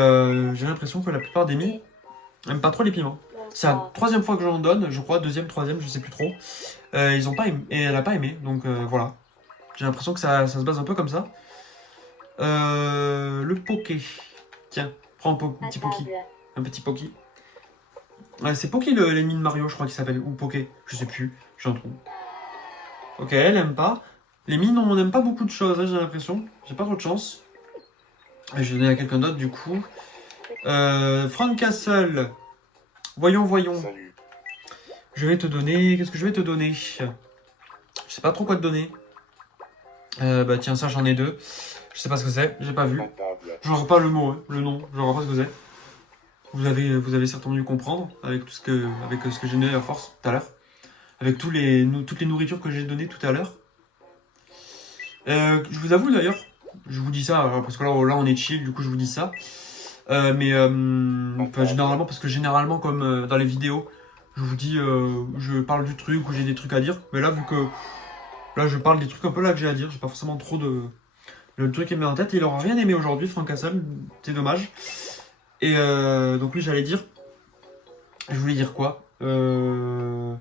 j'ai l'impression que la plupart des mi aiment pas trop les piments. C'est la troisième fois que j'en donne, je crois, deuxième, troisième, je sais plus trop. Ils ont pas aimé, et elle a pas aimé, donc voilà. J'ai l'impression que ça se base un peu comme ça. Le poké. Tiens, prends un petit poké. Un petit poké. C'est Poké l'ennemi de Mario, je crois qu'il s'appelle. Ou Poké, je sais plus. J'en trouve. Ok, elle aime pas. Les mines, on n'aime pas beaucoup de choses, hein, j'ai l'impression. J'ai pas trop de chance. Et je vais donner à quelqu'un d'autre du coup. Frank Castle. Voyons. Salut. Je vais te donner. Qu'est-ce que je vais te donner? Je sais pas trop quoi te donner. Bah tiens, ça j'en ai deux. Je sais pas ce que c'est, j'ai pas vu. Ma table. Je vois pas le mot, hein, le nom, je vois pas ce que c'est. Vous avez certainement dû comprendre avec ce que j'ai donné à force tout à l'heure. Avec toutes les nourritures que j'ai données tout à l'heure. Je vous avoue d'ailleurs, je vous dis ça, parce que là on est chill, du coup je vous dis ça. Généralement, parce que généralement comme dans les vidéos, je vous dis, je parle du truc ou j'ai des trucs à dire. Mais là, vu que là je parle des trucs un peu là que j'ai à dire, j'ai pas forcément trop de... Le truc qui me met en tête, il aura rien aimé aujourd'hui, Frank Castle, c'est dommage. Et donc oui, j'allais dire... Je voulais dire quoi Je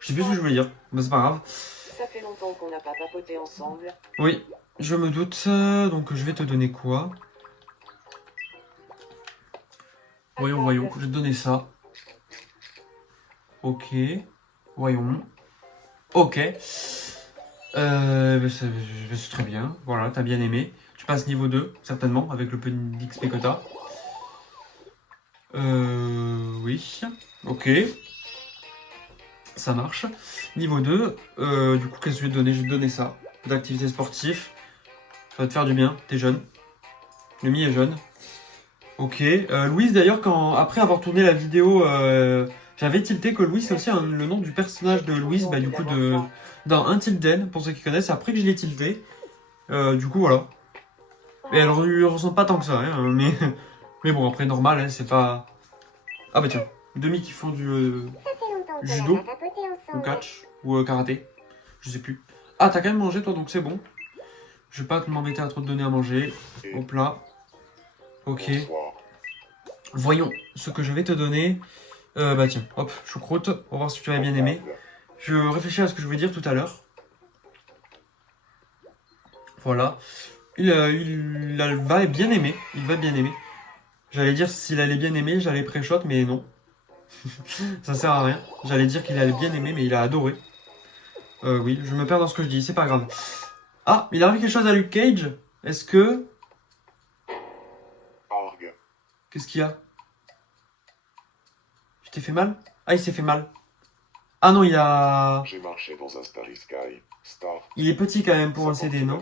sais plus ce que je voulais dire, mais c'est pas grave. Ça fait longtemps qu'on n'a pas papoté ensemble. Oui, je me doute, donc je vais te donner quoi? Voyons, je vais te donner ça. Ok, voyons. Ok. C'est très bien, voilà, t'as bien aimé. Tu passes niveau 2, certainement, avec le peu d'XP que t'as. Oui, ok. Ça marche. Niveau 2, du coup, qu'est-ce que je vais te donner? Je vais te donner ça. D'activité sportive. Ça va te faire du bien, t'es jeune. Le mi est jeune. Ok. Louise, d'ailleurs, après avoir tourné la vidéo, j'avais tilté que Louise, c'est aussi le nom du personnage de Louise, bah, du coup, dans Until pour ceux qui connaissent, après que je l'ai tilté. Du coup, voilà. Et elle lui ressemble pas tant que ça, hein, mais bon, après, normal, hein, c'est pas... Ah bah tiens, demi qui font du judo, ou catch, ou karaté, je sais plus. Ah, t'as quand même mangé, toi, donc c'est bon. Je vais pas m'embêter à trop te donner à manger. Hop là. Ok. Bonsoir. Voyons ce que je vais te donner. Bah tiens, hop, choucroute. On va voir si tu as bien aimé. Je réfléchis à ce que je voulais dire tout à l'heure. Voilà. Il va bien aimer. Il va bien aimer. J'allais dire s'il allait bien aimer, j'allais pré-shot, mais non. Ça sert à rien. J'allais dire qu'il allait bien aimer, mais il a adoré. Oui, je me perds dans ce que je dis, c'est pas grave. Ah, il arrive quelque chose à Luke Cage. Est-ce que... Arg. Qu'est-ce qu'il y a? Tu t'es fait mal? Ah, il s'est fait mal. Ah non, il a... J'ai marché dans un Starry Sky. Star. Il est petit quand même pour un Ça CD, porte non?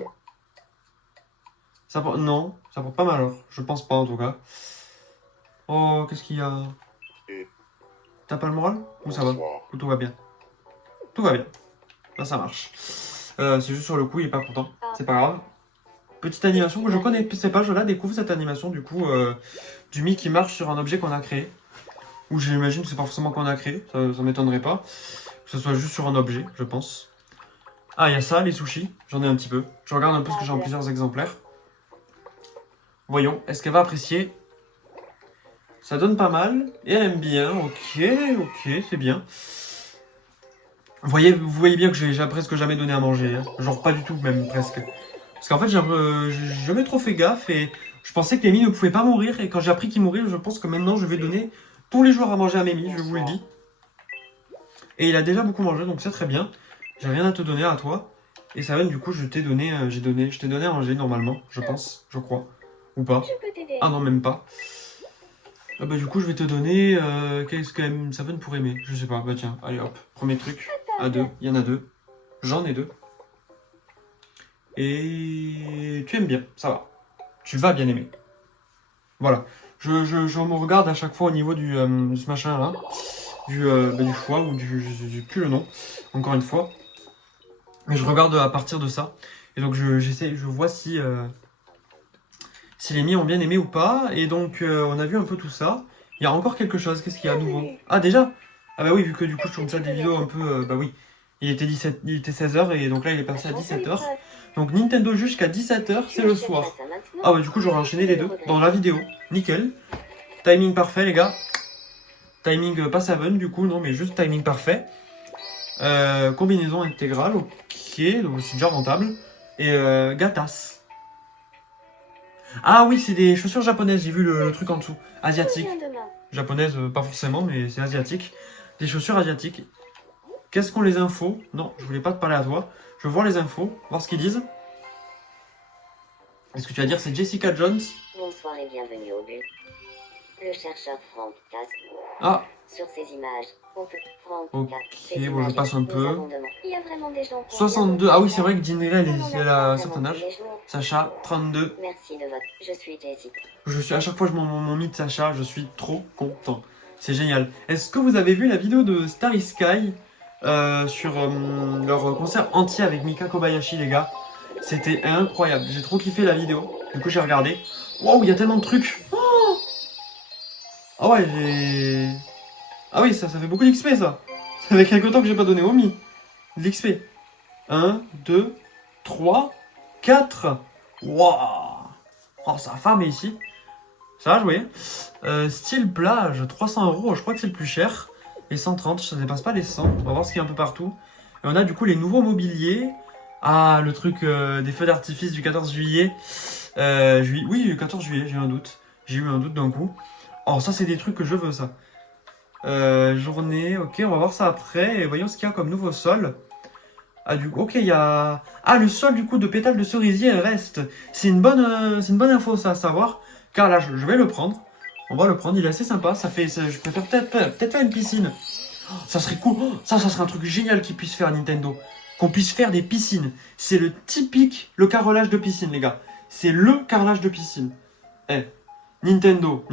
malheur. Non, ça porte pas malheur. Je pense pas en tout cas. Oh, qu'est-ce qu'il y a? Et T'as pas le moral? Ou ça va? bonsoir. Ou tout va bien? Tout va bien. Là, ça marche. C'est juste sur le coup, il est pas content. C'est pas grave. Petite animation que je connaissais pas, je la découvre cette animation du coup du Mi qui marche sur un objet qu'on a créé. Ou j'imagine que c'est pas forcément qu'on a créé, ça m'étonnerait pas. Que ce soit juste sur un objet, je pense. Ah, il y a ça, les sushis, j'en ai un petit peu. Je regarde un peu parce que j'ai en plusieurs exemplaires. Voyons, est-ce qu'elle va apprécier? Ça donne pas mal, et elle aime bien, ok, c'est bien. Vous voyez bien que j'ai presque jamais donné à manger, hein. Genre pas du tout même, presque. Parce qu'en fait, j'ai jamais trop fait gaffe, et je pensais que Mémie ne pouvait pas mourir, et quand j'ai appris qu'il mourait, je pense que maintenant je vais donner tous les jours à manger à Mémie, je vous le dis. Et il a déjà beaucoup mangé, donc c'est très bien. J'ai rien à te donner à toi. Et Saven, du coup, je t'ai donné, je t'ai donné à manger normalement, je pense, je crois. Ou pas. Je peux t'aider. Ah non, même pas. Ah bah du coup, je vais te donner... qu'est-ce que Saven pour aimer? Je sais pas, bah tiens, allez hop, premier truc. À deux, il y en a deux. J'en ai deux. Et tu aimes bien, ça va. Tu vas bien aimer. Voilà. Je me regarde à chaque fois au niveau de ce machin là, du foie ou je sais plus le nom, encore une fois. Mais je regarde à partir de ça. Et donc je vois si les miens ont bien aimé ou pas. Et donc on a vu un peu tout ça. Il y a encore quelque chose, qu'est-ce qu'il y a à nouveau? Ah déjà? Ah bah oui, vu que du coup je tourne ça des vidéos un peu, bah oui. Il était 16h et donc là il est passé à 17h. Donc Nintendo jusqu'à 17h, c'est le soir. Ah bah du coup j'aurais enchaîné les deux dans la vidéo. Nickel. Timing parfait les gars. Timing pas 7 du coup, non mais juste timing parfait. Combinaison intégrale, ok, donc c'est déjà rentable. Et Gatas. Ah oui, c'est des chaussures japonaises, j'ai vu le truc en dessous. Asiatique. Japonaise, pas forcément, mais c'est asiatique. Des chaussures asiatiques. Qu'est-ce qu'on les infos? Non, je voulais pas te parler à toi. Je veux voir les infos, voir ce qu'ils disent. Est-ce que tu vas dire c'est Jessica Jones? Bonsoir et bienvenue au but. Le chercheur Frank Cass. Ah, Sur ces images, on peut Frank ok, Cass. Ces bon, je images, passe un nous peu. avons demandé- Il y a vraiment des gens qui ont 62, bien ah oui, compris c'est vrai que Jinrei, Nous en elle a un avons certain vraiment âge. tous les jours. Sacha, 32. Merci de votre. Je suis Jessica. À chaque fois que je m'en mythe Sacha, je suis trop content. C'est génial. Est-ce que vous avez vu la vidéo de Starry Sky sur leur concert entier avec Mika Kobayashi, les gars? C'était incroyable. J'ai trop kiffé la vidéo. Du coup, j'ai regardé. Waouh, il y a tellement de trucs. Oh, ah ouais, j'ai... Ah oui, ça fait beaucoup d'XP, ça. Ça fait quelque temps que j'ai pas donné au Mi. De l'XP. 1, 2, 3, 4. Waouh. Oh, ça a farmé ici. Ça va jouer. Style plage, 300 €, je crois que c'est le plus cher. Et 130, ça ne dépasse pas les 100. On va voir ce qu'il y a un peu partout. Et on a du coup les nouveaux mobiliers. Ah, le truc des feux d'artifice du 14 juillet. Oui, le 14 juillet, j'ai un doute. J'ai eu un doute d'un coup. Oh, ça, c'est des trucs que je veux, ça. Journée, ok, on va voir ça après. Et voyons ce qu'il y a comme nouveau sol. Ah, du coup, ok, il y a... Ah, le sol, du coup, de pétales de cerisier reste. C'est une bonne info, ça, à savoir. Car là, je vais le prendre. On va le prendre, il est assez sympa. Je préfère peut-être faire une piscine. Oh, ça serait cool. Oh, ça serait un truc génial qu'ils puissent faire, Nintendo. Qu'on puisse faire des piscines. C'est le carrelage de piscine, les gars. C'est le carrelage de piscine. Eh, Nintendo,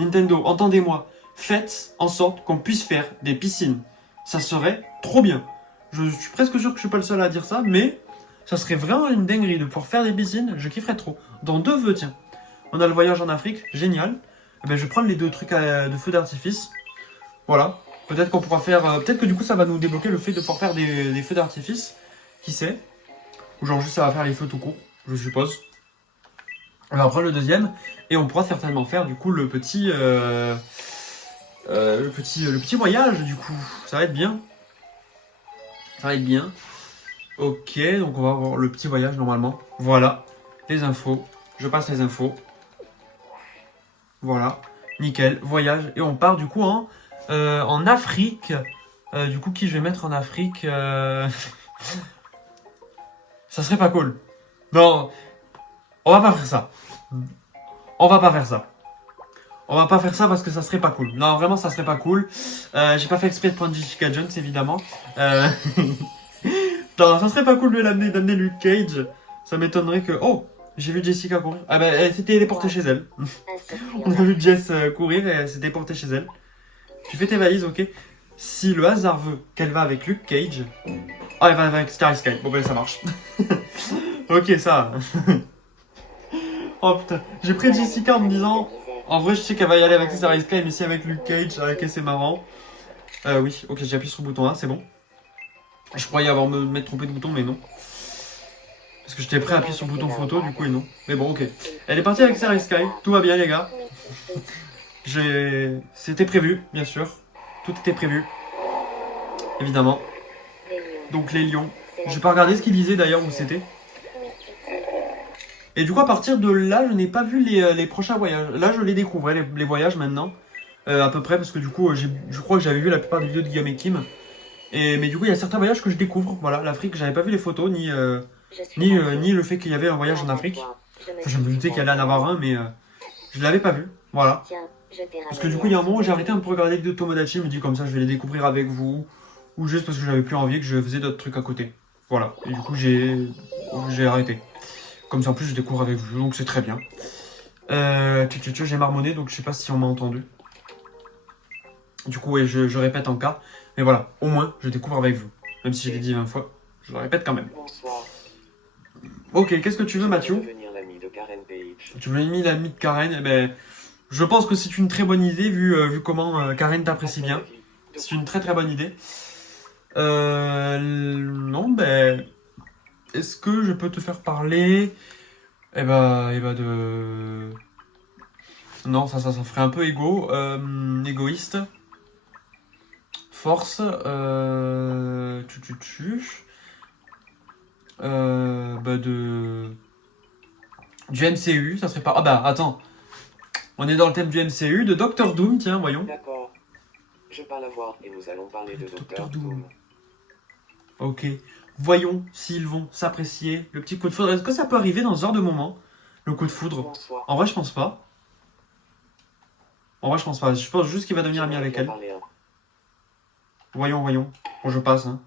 entendez-moi. Faites en sorte qu'on puisse faire des piscines. Ça serait trop bien. Je suis presque sûr que je suis pas le seul à dire ça, mais ça serait vraiment une dinguerie de pouvoir faire des piscines. Je kifferais trop. Dans 2 vœux, tiens. On a le voyage en Afrique, génial. Eh ben, je vais prendre les 2 trucs de feu d'artifice. Voilà. Peut-être qu'on pourra faire... peut-être que du coup, ça va nous débloquer le fait de pouvoir faire des feux d'artifice. Qui sait? Ou genre juste ça va faire les feux tout court, je suppose. On va prendre le deuxième. Et on pourra certainement faire du coup le petit voyage du coup. Ça va être bien. Ça va être bien. Ok, donc on va avoir le petit voyage normalement. Voilà. Les infos. Je passe les infos. Voilà, nickel, voyage. Et on part du coup en Afrique. Du coup, qui je vais mettre en Afrique Ça serait pas cool. Non, on va pas faire ça. On va pas faire ça. On va pas faire ça parce que ça serait pas cool. Non, vraiment, ça serait pas cool. J'ai pas fait exprès de prendre Jessica Jones, évidemment. Non, ça serait pas cool d'amener Luke Cage. Ça m'étonnerait que... Oh, j'ai vu Jessica courir. Ah ben, elle s'est téléportée chez elle. On a vu Jess courir et elle s'est téléportée chez elle. Tu fais tes valises, ok. Si le hasard veut qu'elle va avec Luke Cage... Ah, elle va avec Starry Sky. Bon ben, ça marche. Ok, ça. Oh putain. J'ai pris Jessica en me disant... En vrai, je sais qu'elle va y aller avec Starry Sky, mais si avec Luke Cage, ok, c'est marrant. Oui, ok, j'ai appuyé sur le bouton 1, c'est bon. Je croyais avoir m'être trompé de bouton, mais non. Parce que j'étais prêt à appuyer sur le bouton photo, du coup, et non. Mais bon, ok. Elle est partie avec Starry Sky. Tout va bien, les gars. C'était prévu, bien sûr. Tout était prévu. Évidemment. Donc, les lions. J'ai pas regardé ce qu'ils disaient d'ailleurs où c'était. Et du coup, à partir de là, je n'ai pas vu les prochains voyages. Là, je les découvre, les voyages maintenant. À peu près, parce que du coup, je crois que j'avais vu la plupart des vidéos de Guillaume et Kim. Mais du coup, il y a certains voyages que je découvre. Voilà, l'Afrique, j'avais pas vu les photos, ni le fait qu'il y avait un voyage en Afrique. Enfin, je me doutais qu'il allait en avoir un, mais je l'avais pas vu. Voilà. Parce que du coup, il y a un moment où j'ai arrêté un peu de regarder les vidéos de Tomodachi. Je me dis comme ça, je vais les découvrir avec vous. Ou juste parce que j'avais plus envie que je faisais d'autres trucs à côté. Voilà. Et du coup, j'ai arrêté. Comme ça, en plus, je découvre avec vous. Donc, c'est très bien. J'ai marmonné, donc je sais pas si on m'a entendu. Du coup, ouais, je répète en cas. Mais voilà, au moins, je découvre avec vous. Même si je l'ai dit 20 fois, je le répète quand même. Bonsoir. Ok, qu'est-ce que tu veux, Mathieu? Devenir l'ami de Karen Page. Tu veux l'ami de Karen? Eh ben, je pense que c'est une très bonne idée, vu comment Karen t'apprécie bien. C'est une très très bonne idée. Non, ben... Est-ce que je peux te faire parler? De... Non, ça ferait un peu égoïste. Force, du MCU, ça serait pas... Ah bah, attends. On est dans le thème du MCU, de Doctor Doom, tiens, voyons. D'accord. Je parle à voir et nous allons parler de Docteur Docteur Doom. Doom. Ok. Voyons s'ils vont s'apprécier. Le petit coup de foudre, est-ce que ça peut arriver dans ce genre de moment? Le coup de foudre? Bonsoir. En vrai, je pense pas. En vrai, je pense pas. Je pense juste qu'il va devenir ami avec elle. Voyons. Bon, je passe. Hein.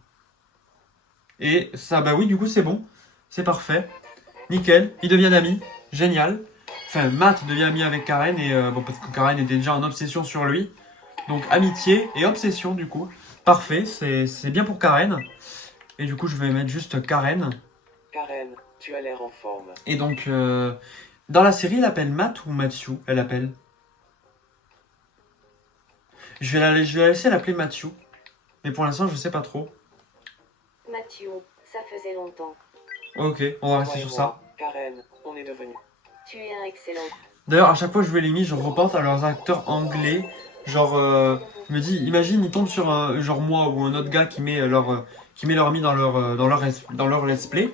Et ça, bah oui, du coup, c'est bon. C'est parfait. Nickel. Ils deviennent amis. Génial. Enfin, Matt devient ami avec Karen. Et bon, parce que Karen était déjà en obsession sur lui. Donc, amitié et obsession, du coup. Parfait. C'est bien pour Karen. Et du coup, je vais mettre juste Karen. Karen, tu as l'air en forme. Et donc, dans la série, elle appelle Matt ou Matthew? Elle appelle. Je vais la laisser l'appeler Matthew. Mais pour l'instant, je sais pas trop. Mathieu, ça faisait longtemps. Ok, on va rester sur ça. Karen, on est devenus. Tu es un excellent. D'ailleurs, à chaque fois que je vais les mis, je repense à leurs acteurs anglais. Genre, je me dis, imagine, ils tombent sur un, genre moi ou un autre gars qui met leur ami dans leur let's play.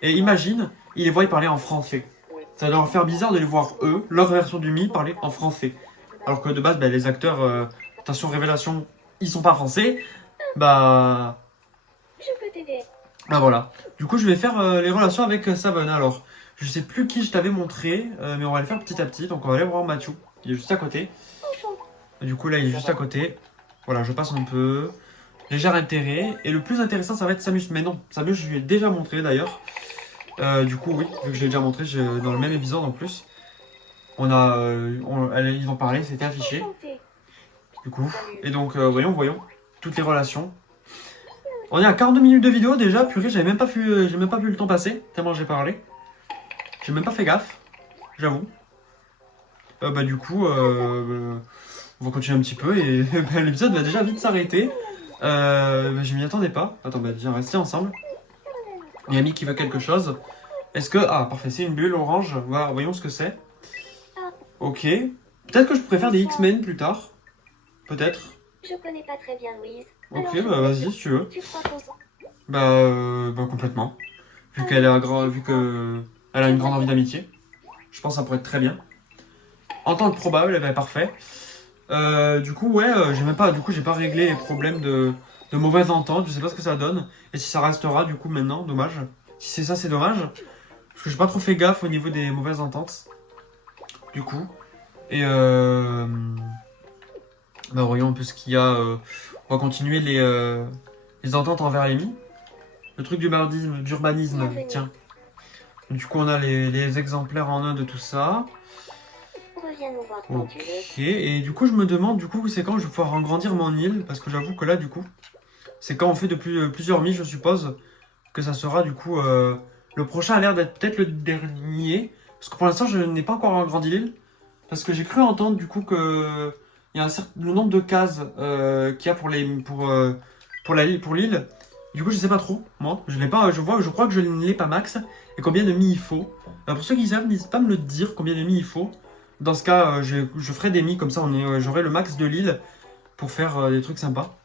Et imagine, ils les voient parler en français. Ça doit leur faire bizarre de les voir eux, leur version du Mi, parler en français. Alors que de base, les acteurs, attention révélation, ils sont pas français. Bah Je peux t'aider. voilà. Du coup, je vais faire les relations avec Savon. Alors, je sais plus qui je t'avais montré, mais on va le faire petit à petit. Donc, on va aller voir Mathieu. Il est juste à côté. Du coup, là, il est juste à côté. Voilà, je passe un peu. Léger intérêt. Et le plus intéressant, ça va être Samus. Mais non, Samus, je lui ai déjà montré d'ailleurs. Du coup, oui, vu que je l'ai déjà montré dans le même épisode en plus. Ils vont parler, c'était affiché. Du coup, et donc, voyons. Toutes les relations. On est à 42 minutes de vidéo déjà, purée, j'ai même pas vu le temps passer, tellement j'ai parlé. J'ai même pas fait gaffe, j'avoue. Du coup, on va continuer un petit peu et l'épisode va déjà vite s'arrêter. Je m'y attendais pas. Attends, déjà rester ensemble. Il y a Mick qui veut quelque chose. Est-ce que... Ah, parfait, c'est une bulle orange. Voilà, voyons ce que c'est. Ok. Peut-être que je pourrais faire des X-Men plus tard. Peut-être. Je connais pas très bien Louise. Ok, Alors, vas-y si tu veux. tu crois qu'on s'en... Complètement. Vu qu'elle a une grande envie d'amitié. Je pense que ça pourrait être très bien. En temps probable, parfait. Du coup, ouais, j'ai pas réglé les problèmes de mauvaise entente. Je sais pas ce que ça donne. Et si ça restera, du coup, maintenant, dommage. Si c'est ça, c'est dommage. Parce que j'ai pas trop fait gaffe au niveau des mauvaises ententes. Du coup. Et voyons un peu ce qu'il y a. On va continuer les ententes envers les mi. Le truc d'urbanisme, tiens. Du coup, on a les exemplaires en un de tout ça. Reviens nous voir quand tu veux. Ok, et du coup, je me demande, c'est quand je vais pouvoir agrandir mon île. Parce que j'avoue que là, du coup, c'est quand on fait plusieurs mi, je suppose, que ça sera, du coup, le prochain a l'air d'être peut-être le dernier. Parce que pour l'instant, je n'ai pas encore agrandi l'île. Parce que j'ai cru entendre, du coup, que il y a le nombre de cases qu'il y a pour l'île. Du coup, je sais pas trop, moi. Je crois que je ne l'ai pas max. Et combien de mi il faut. Pour ceux qui savent, n'hésitez pas à me le dire, combien de mi il faut. Dans ce cas, je ferai des mi, comme ça j'aurai le max de l'île pour faire des trucs sympas.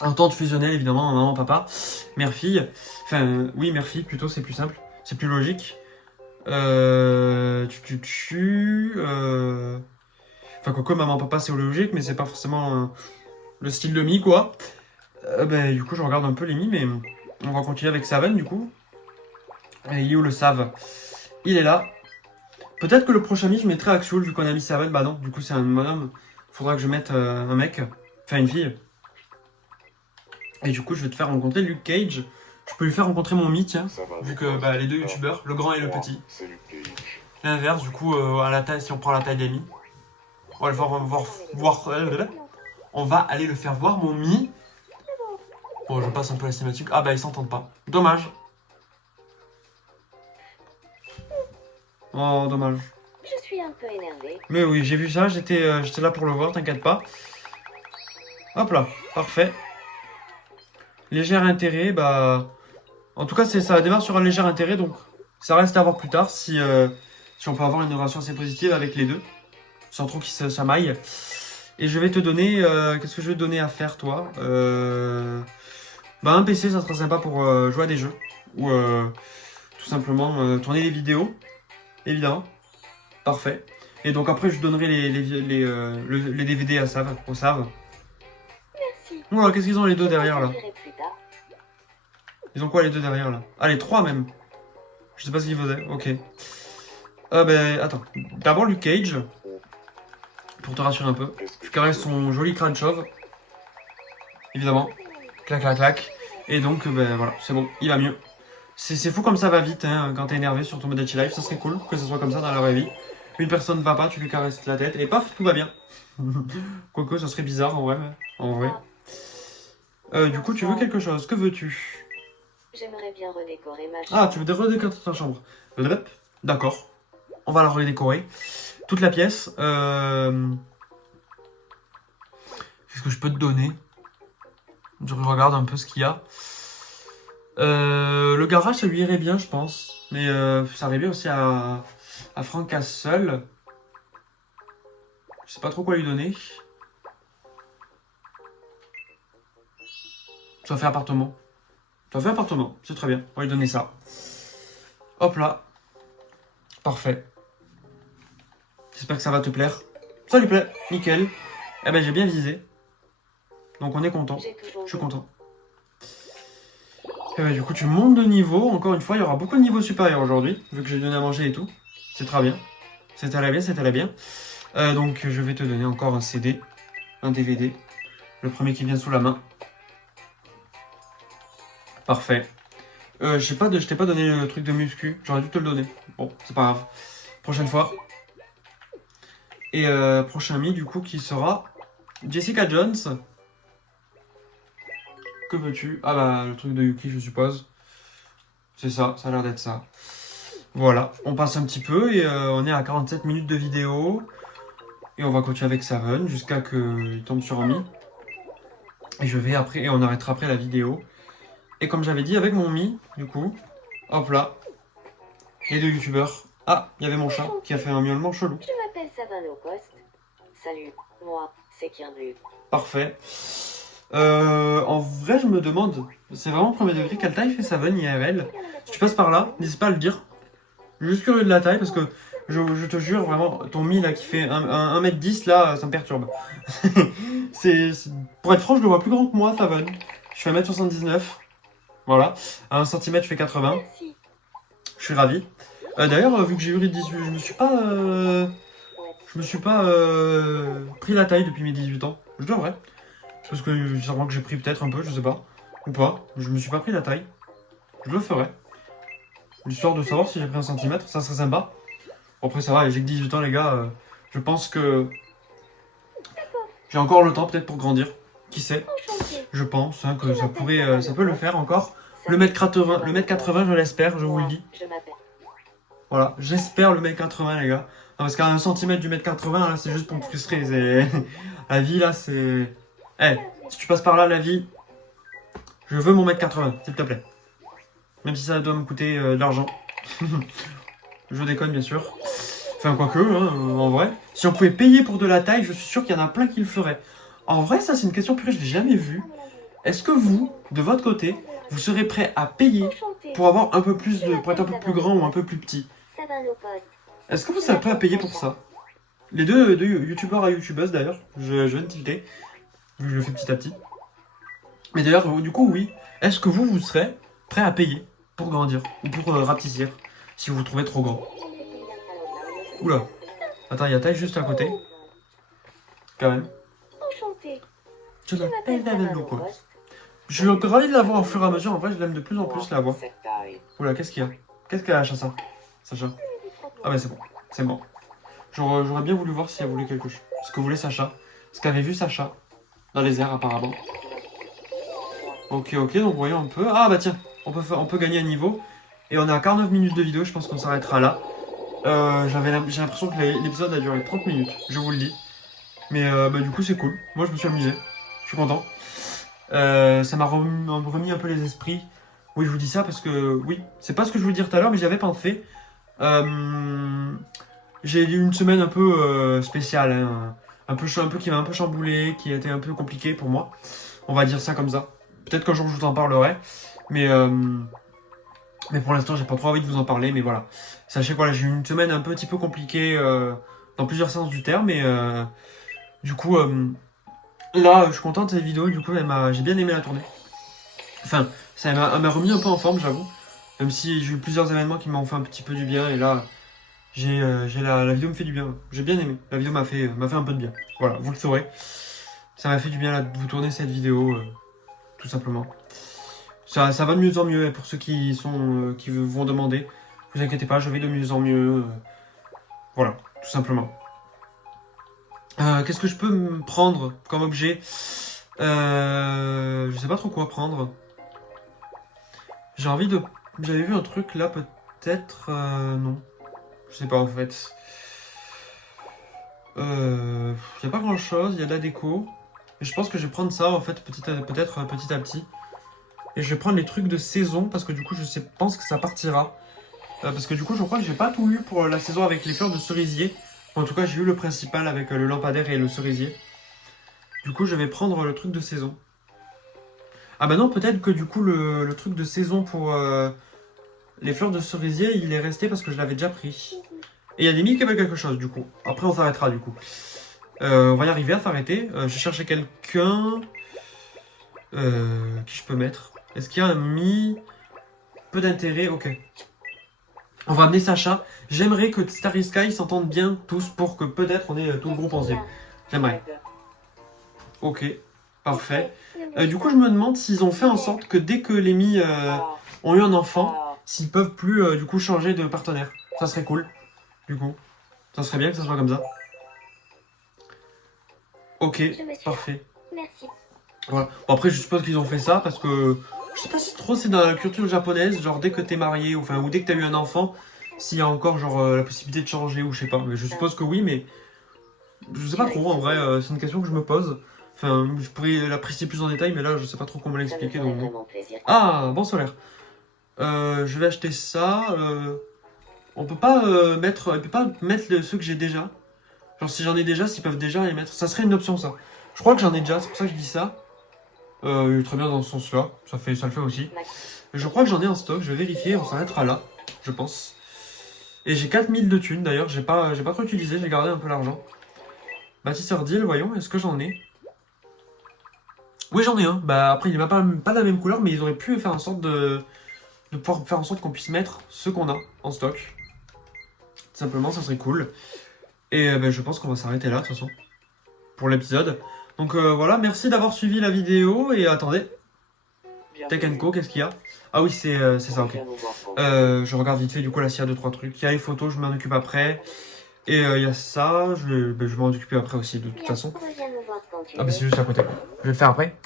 Entente fusionnelle, évidemment, maman, papa, mère, fille. Enfin, oui, mère, fille, plutôt, c'est plus simple. C'est plus logique. Enfin, quoique maman, papa, c'est logique, mais c'est pas forcément le style de mi, quoi. Du coup, je regarde un peu les mi, mais on va continuer avec Savan, du coup. Et il est où le Sav? Il est là. Peut-être que le prochain mi, je mettrai Axel, vu qu'on a mis Savan. Bah non, du coup, c'est un bonhomme. Faudra que je mette un mec. Enfin, une fille. Et du coup, je vais te faire rencontrer Luke Cage. Je peux lui faire rencontrer mon mi, tiens. Vu que les deux youtubeurs, le grand et le petit. C'est Luke Cage. l'inverse, du coup, à la taille, si on prend la taille d'Amy. On va le on va aller le faire voir, mon Mi. Bon, je passe un peu la cinématique. Ah bah, ils s'entendent pas. Dommage. Oh, dommage. Je suis un peu énervée. Mais oui, j'ai vu ça, j'étais là pour le voir, t'inquiète pas. Hop là, parfait. Léger intérêt, bah... En tout cas, ça démarre sur un léger intérêt, donc ça reste à voir plus tard si on peut avoir une relation assez positive avec les deux. Sans trop qu'ils se chamaillent. Et je vais te donner... Qu'est-ce que je vais te donner à faire, toi Bah, un PC, ça serait sympa pour jouer à des jeux. Ou tout simplement tourner des vidéos. Évidemment. Parfait. Et donc après, je donnerai les DVD à Sav, au Sav. Merci. Oula, qu'est-ce qu'ils ont les deux derrière, là? Je verrai plus tard. Ils ont quoi les deux derrière, là? Ah, les trois, même. Je sais pas ce qu'ils faisaient. Ok. Ben, attends. D'abord, Luke Cage. Pour te rassurer un peu. Je caresse son joli crâne chauve. Évidemment. Clac, clac, clac. Et donc, ben voilà, c'est bon. Il va mieux. C'est fou comme ça va vite, hein, quand t'es énervé sur ton Tomodachi Life. Ça serait cool que ce soit comme ça dans la vraie vie. Une personne va pas, tu lui caresses la tête et paf, tout va bien. Quoique, ça serait bizarre en vrai. En vrai. Du coup, tu veux quelque chose? Que veux-tu? J'aimerais bien redécorer ma chambre. Ah, tu veux redécorer ta chambre? D'accord. On va la redécorer. Toute la pièce. Qu'est-ce que je peux te donner? Je regarde un peu ce qu'il y a. Le garage, ça lui irait bien, je pense. Mais ça irait bien aussi à Frank Castle. Je sais pas trop quoi lui donner. Ça fait appartement. Ça fait appartement, c'est très bien. On va lui donner ça. Hop là. Parfait. J'espère que ça va te plaire. Ça lui plaît, nickel. Eh ben j'ai bien visé. Donc on est content. Je suis content. Et ben du coup tu montes de niveau. Encore une fois, il y aura beaucoup de niveaux supérieurs aujourd'hui. Vu que j'ai donné à manger et tout. C'est très bien. C'est allé bien, c'est allé bien. Donc je vais te donner encore un CD. Un DVD. Le premier qui vient sous la main. Parfait. Je t'ai pas donné le truc de muscu. J'aurais dû te le donner. Bon, c'est pas grave. Prochaine fois. Et prochain ami du coup qui sera Jessica Jones. Que veux-tu? Ah bah le truc de Yuki je suppose. C'est ça, ça a l'air d'être ça. Voilà, on passe un petit peu et on est à 47 minutes de vidéo. Et on va continuer avec Saven jusqu'à qu'il tombe sur Ami. Et je vais après, et on arrêtera après la vidéo. Et comme j'avais dit avec mon Mi, du coup, hop là, les deux youtubeurs. Ah, il y avait mon chat qui a fait un miaulement chelou. Je m'appelle Savin Low Cost. Salut, moi, c'est Kirby. Parfait. En vrai, je me demande, c'est vraiment premier degré, quelle taille fait Saven IRL? Si tu passes par là, n'hésite pas à le dire. Je suis juste curieux de la taille parce que je te jure, vraiment, ton Mi là qui fait 1m10 là, ça me perturbe. Pour être franc, je le vois plus grand que moi, Saven. Je fais 1m79. Voilà. À 1 cm, je fais 80. Merci. Je suis ravi. D'ailleurs, vu que j'ai eu 18, je me suis pas pris la taille depuis mes 18 ans. Je devrais. Parce que sûrement que j'ai pris peut-être un peu, je sais pas. Ou pas. Je me suis pas pris la taille. Je le ferai. L'histoire de savoir si j'ai pris 1 cm, ça serait sympa. Bon, après, ça va, j'ai que 18 ans, les gars. Je pense que j'ai encore le temps, peut-être, pour grandir. Qui sait? Je pense hein, que ça peut le faire encore. Le mètre 80, je l'espère, je vous le dis. Je m'appelle. Voilà, j'espère le mètre 80, les gars. Non, parce qu'à 1 cm du mètre 80, là, c'est juste pour me frustrer. La vie, là, c'est... Eh, si tu passes par là, la vie, je veux mon mètre 80, s'il te plaît. Même si ça doit me coûter de l'argent. Je déconne, bien sûr. Enfin, quoique, hein, en vrai. Si on pouvait payer pour de la taille, je suis sûr qu'il y en a plein qui le feraient. En vrai, ça, c'est une question purée, je l'ai jamais vue. Est-ce que vous, de votre côté, vous serez prêt à payer pour avoir un peu plus pour être un peu plus grand ou un peu plus petit? Savin Low Cost. Est-ce que vous serez prêt à payer pour ça? Les deux youtubeurs à youtubeuses d'ailleurs, je viens de tilter, vu que je le fais petit à petit. Mais d'ailleurs, du coup, oui. Est-ce que vous serez prêt à payer pour grandir ou pour rapetissir si vous vous trouvez trop grand? Oula. Attends, il y a taille juste à côté. Quand même. Enchantée. Je Je m'appelle m'appelle David Savin Low Loco. Cost. Je suis ravi de la voir au fur et à mesure. En vrai, je l'aime de plus en plus la voir. Cette taille. Oula, qu'est-ce qu'il y a? Qu'est-ce qu'elle a, Sacha? Ah bah c'est bon. C'est bon. J'aurais bien voulu voir si elle voulait quelque chose. Ce que voulait Sacha. Ce qu'avait vu Sacha. Dans les airs, apparemment. Ok, donc voyons un peu. Ah bah tiens, on peut gagner un niveau. Et on est à 49 minutes de vidéo, je pense qu'on s'arrêtera là. J'ai l'impression que l'épisode a duré 30 minutes, je vous le dis. Mais bah, du coup c'est cool, moi je me suis amusé, je suis content. Ça m'a remis un peu les esprits. Oui, je vous dis ça parce que, oui, c'est pas ce que je voulais dire tout à l'heure, mais j'avais pensé. J'ai eu une semaine un peu spéciale, hein. Qui m'a un peu chamboulé, qui a été un peu compliqué pour moi. On va dire ça comme ça. Peut-être qu'un jour je vous en parlerai, mais pour l'instant j'ai pas trop envie de vous en parler, mais voilà. Sachez que voilà, j'ai eu une semaine un petit peu compliquée dans plusieurs sens du terme, et du coup là je suis content de cette vidéo, du coup j'ai bien aimé la tournée. Enfin, elle m'a remis un peu en forme, j'avoue. Même si j'ai eu plusieurs événements qui m'ont fait un petit peu du bien, et là la vidéo me fait du bien. J'ai bien aimé. La vidéo m'a fait un peu de bien. Voilà, vous le saurez. Ça m'a fait du bien là, de vous tourner cette vidéo, tout simplement. Ça va de mieux en mieux, pour ceux qui vont demander. Ne vous inquiétez pas, je vais de mieux en mieux. Voilà, tout simplement. Qu'est-ce que je peux me prendre comme objet? Je sais pas trop quoi prendre. J'avais vu un truc là, peut-être... non. Je sais pas en fait. Il n'y a pas grand chose, il y a de la déco. Et je pense que je vais prendre ça en fait, peut-être petit à petit. Et je vais prendre les trucs de saison parce que du coup je pense que ça partira. Parce que du coup je crois que j'ai pas tout eu pour la saison avec les fleurs de cerisier. En tout cas j'ai eu le principal avec le lampadaire et le cerisier. Du coup je vais prendre le truc de saison. Ah bah non, peut-être que du coup le truc de saison pour les fleurs de cerisier il est resté parce que je l'avais déjà pris. Et il y a des milles qui veulent quelque chose du coup. Après on s'arrêtera du coup. On va y arriver à s'arrêter. Je cherchais quelqu'un... qui je peux mettre? Est-ce qu'il y a un mi... Peu d'intérêt, ok. On va amener Sacha. J'aimerais que Starry Sky s'entendent bien tous pour que peut-être on ait tout le groupe ensemble. J'aimerais. Ok, parfait. Du coup, je me demande s'ils ont fait en sorte que dès que les mi ont eu un enfant, s'ils peuvent plus du coup changer de partenaire. Ça serait cool, du coup. Ça serait bien que ça soit comme ça. Ok, parfait. Merci. Voilà. Bon, après, je suppose qu'ils ont fait ça parce que je sais pas si trop c'est dans la culture japonaise, genre dès que t'es marié ou dès que t'as eu un enfant, s'il y a encore genre la possibilité de changer ou je sais pas. Mais je suppose que oui, mais je sais pas trop en vrai. C'est une question que je me pose. Enfin, je pourrais l'apprécier plus en détail, mais là je sais pas trop comment l'expliquer. Donc bon. Ah, bon solaire. Je vais acheter ça. On peut pas mettre ceux que j'ai déjà. Genre si j'en ai déjà, s'ils peuvent déjà les mettre. Ça serait une option ça. Je crois que j'en ai déjà, c'est pour ça que je dis ça. Très bien dans ce sens-là, ça le fait aussi. Je crois que j'en ai en stock, je vais vérifier, on s'arrêtera là, je pense. Et j'ai 4000 de thunes d'ailleurs, j'ai pas trop utilisé, j'ai gardé un peu l'argent. Bâtisseur d'île, voyons, est-ce que j'en ai? Oui, j'en ai un. Bah après, il n'est pas de la même couleur, mais ils auraient pu faire en sorte de pouvoir faire en sorte qu'on puisse mettre ceux qu'on a en stock. Tout simplement, ça serait cool. Et je pense qu'on va s'arrêter là, de toute façon, pour l'épisode. Donc voilà, merci d'avoir suivi la vidéo, et attendez. Tech & Co, qu'est-ce qu'il y a? Ah oui, c'est ça, ok. Je regarde vite fait du coup là s'il y a 2-3 trucs. Il y a les photos, je m'en occupe après. Et il y a ça, je m'en occupe après aussi de toute façon. Ah bah c'est juste à côté, je vais le faire après.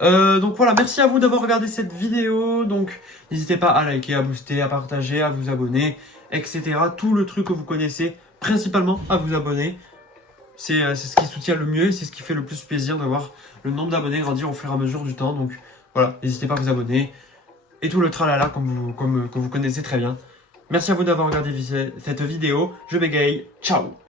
Donc voilà, merci à vous d'avoir regardé cette vidéo. Donc n'hésitez pas à liker, à booster, à partager, à vous abonner, etc. Tout le truc que vous connaissez, principalement à vous abonner. C'est ce qui soutient le mieux et c'est ce qui fait le plus plaisir de voir le nombre d'abonnés grandir au fur et à mesure du temps. Donc voilà, n'hésitez pas à vous abonner. Et tout le tralala que vous connaissez très bien. Merci à vous d'avoir regardé cette vidéo. Je bégaye. Ciao!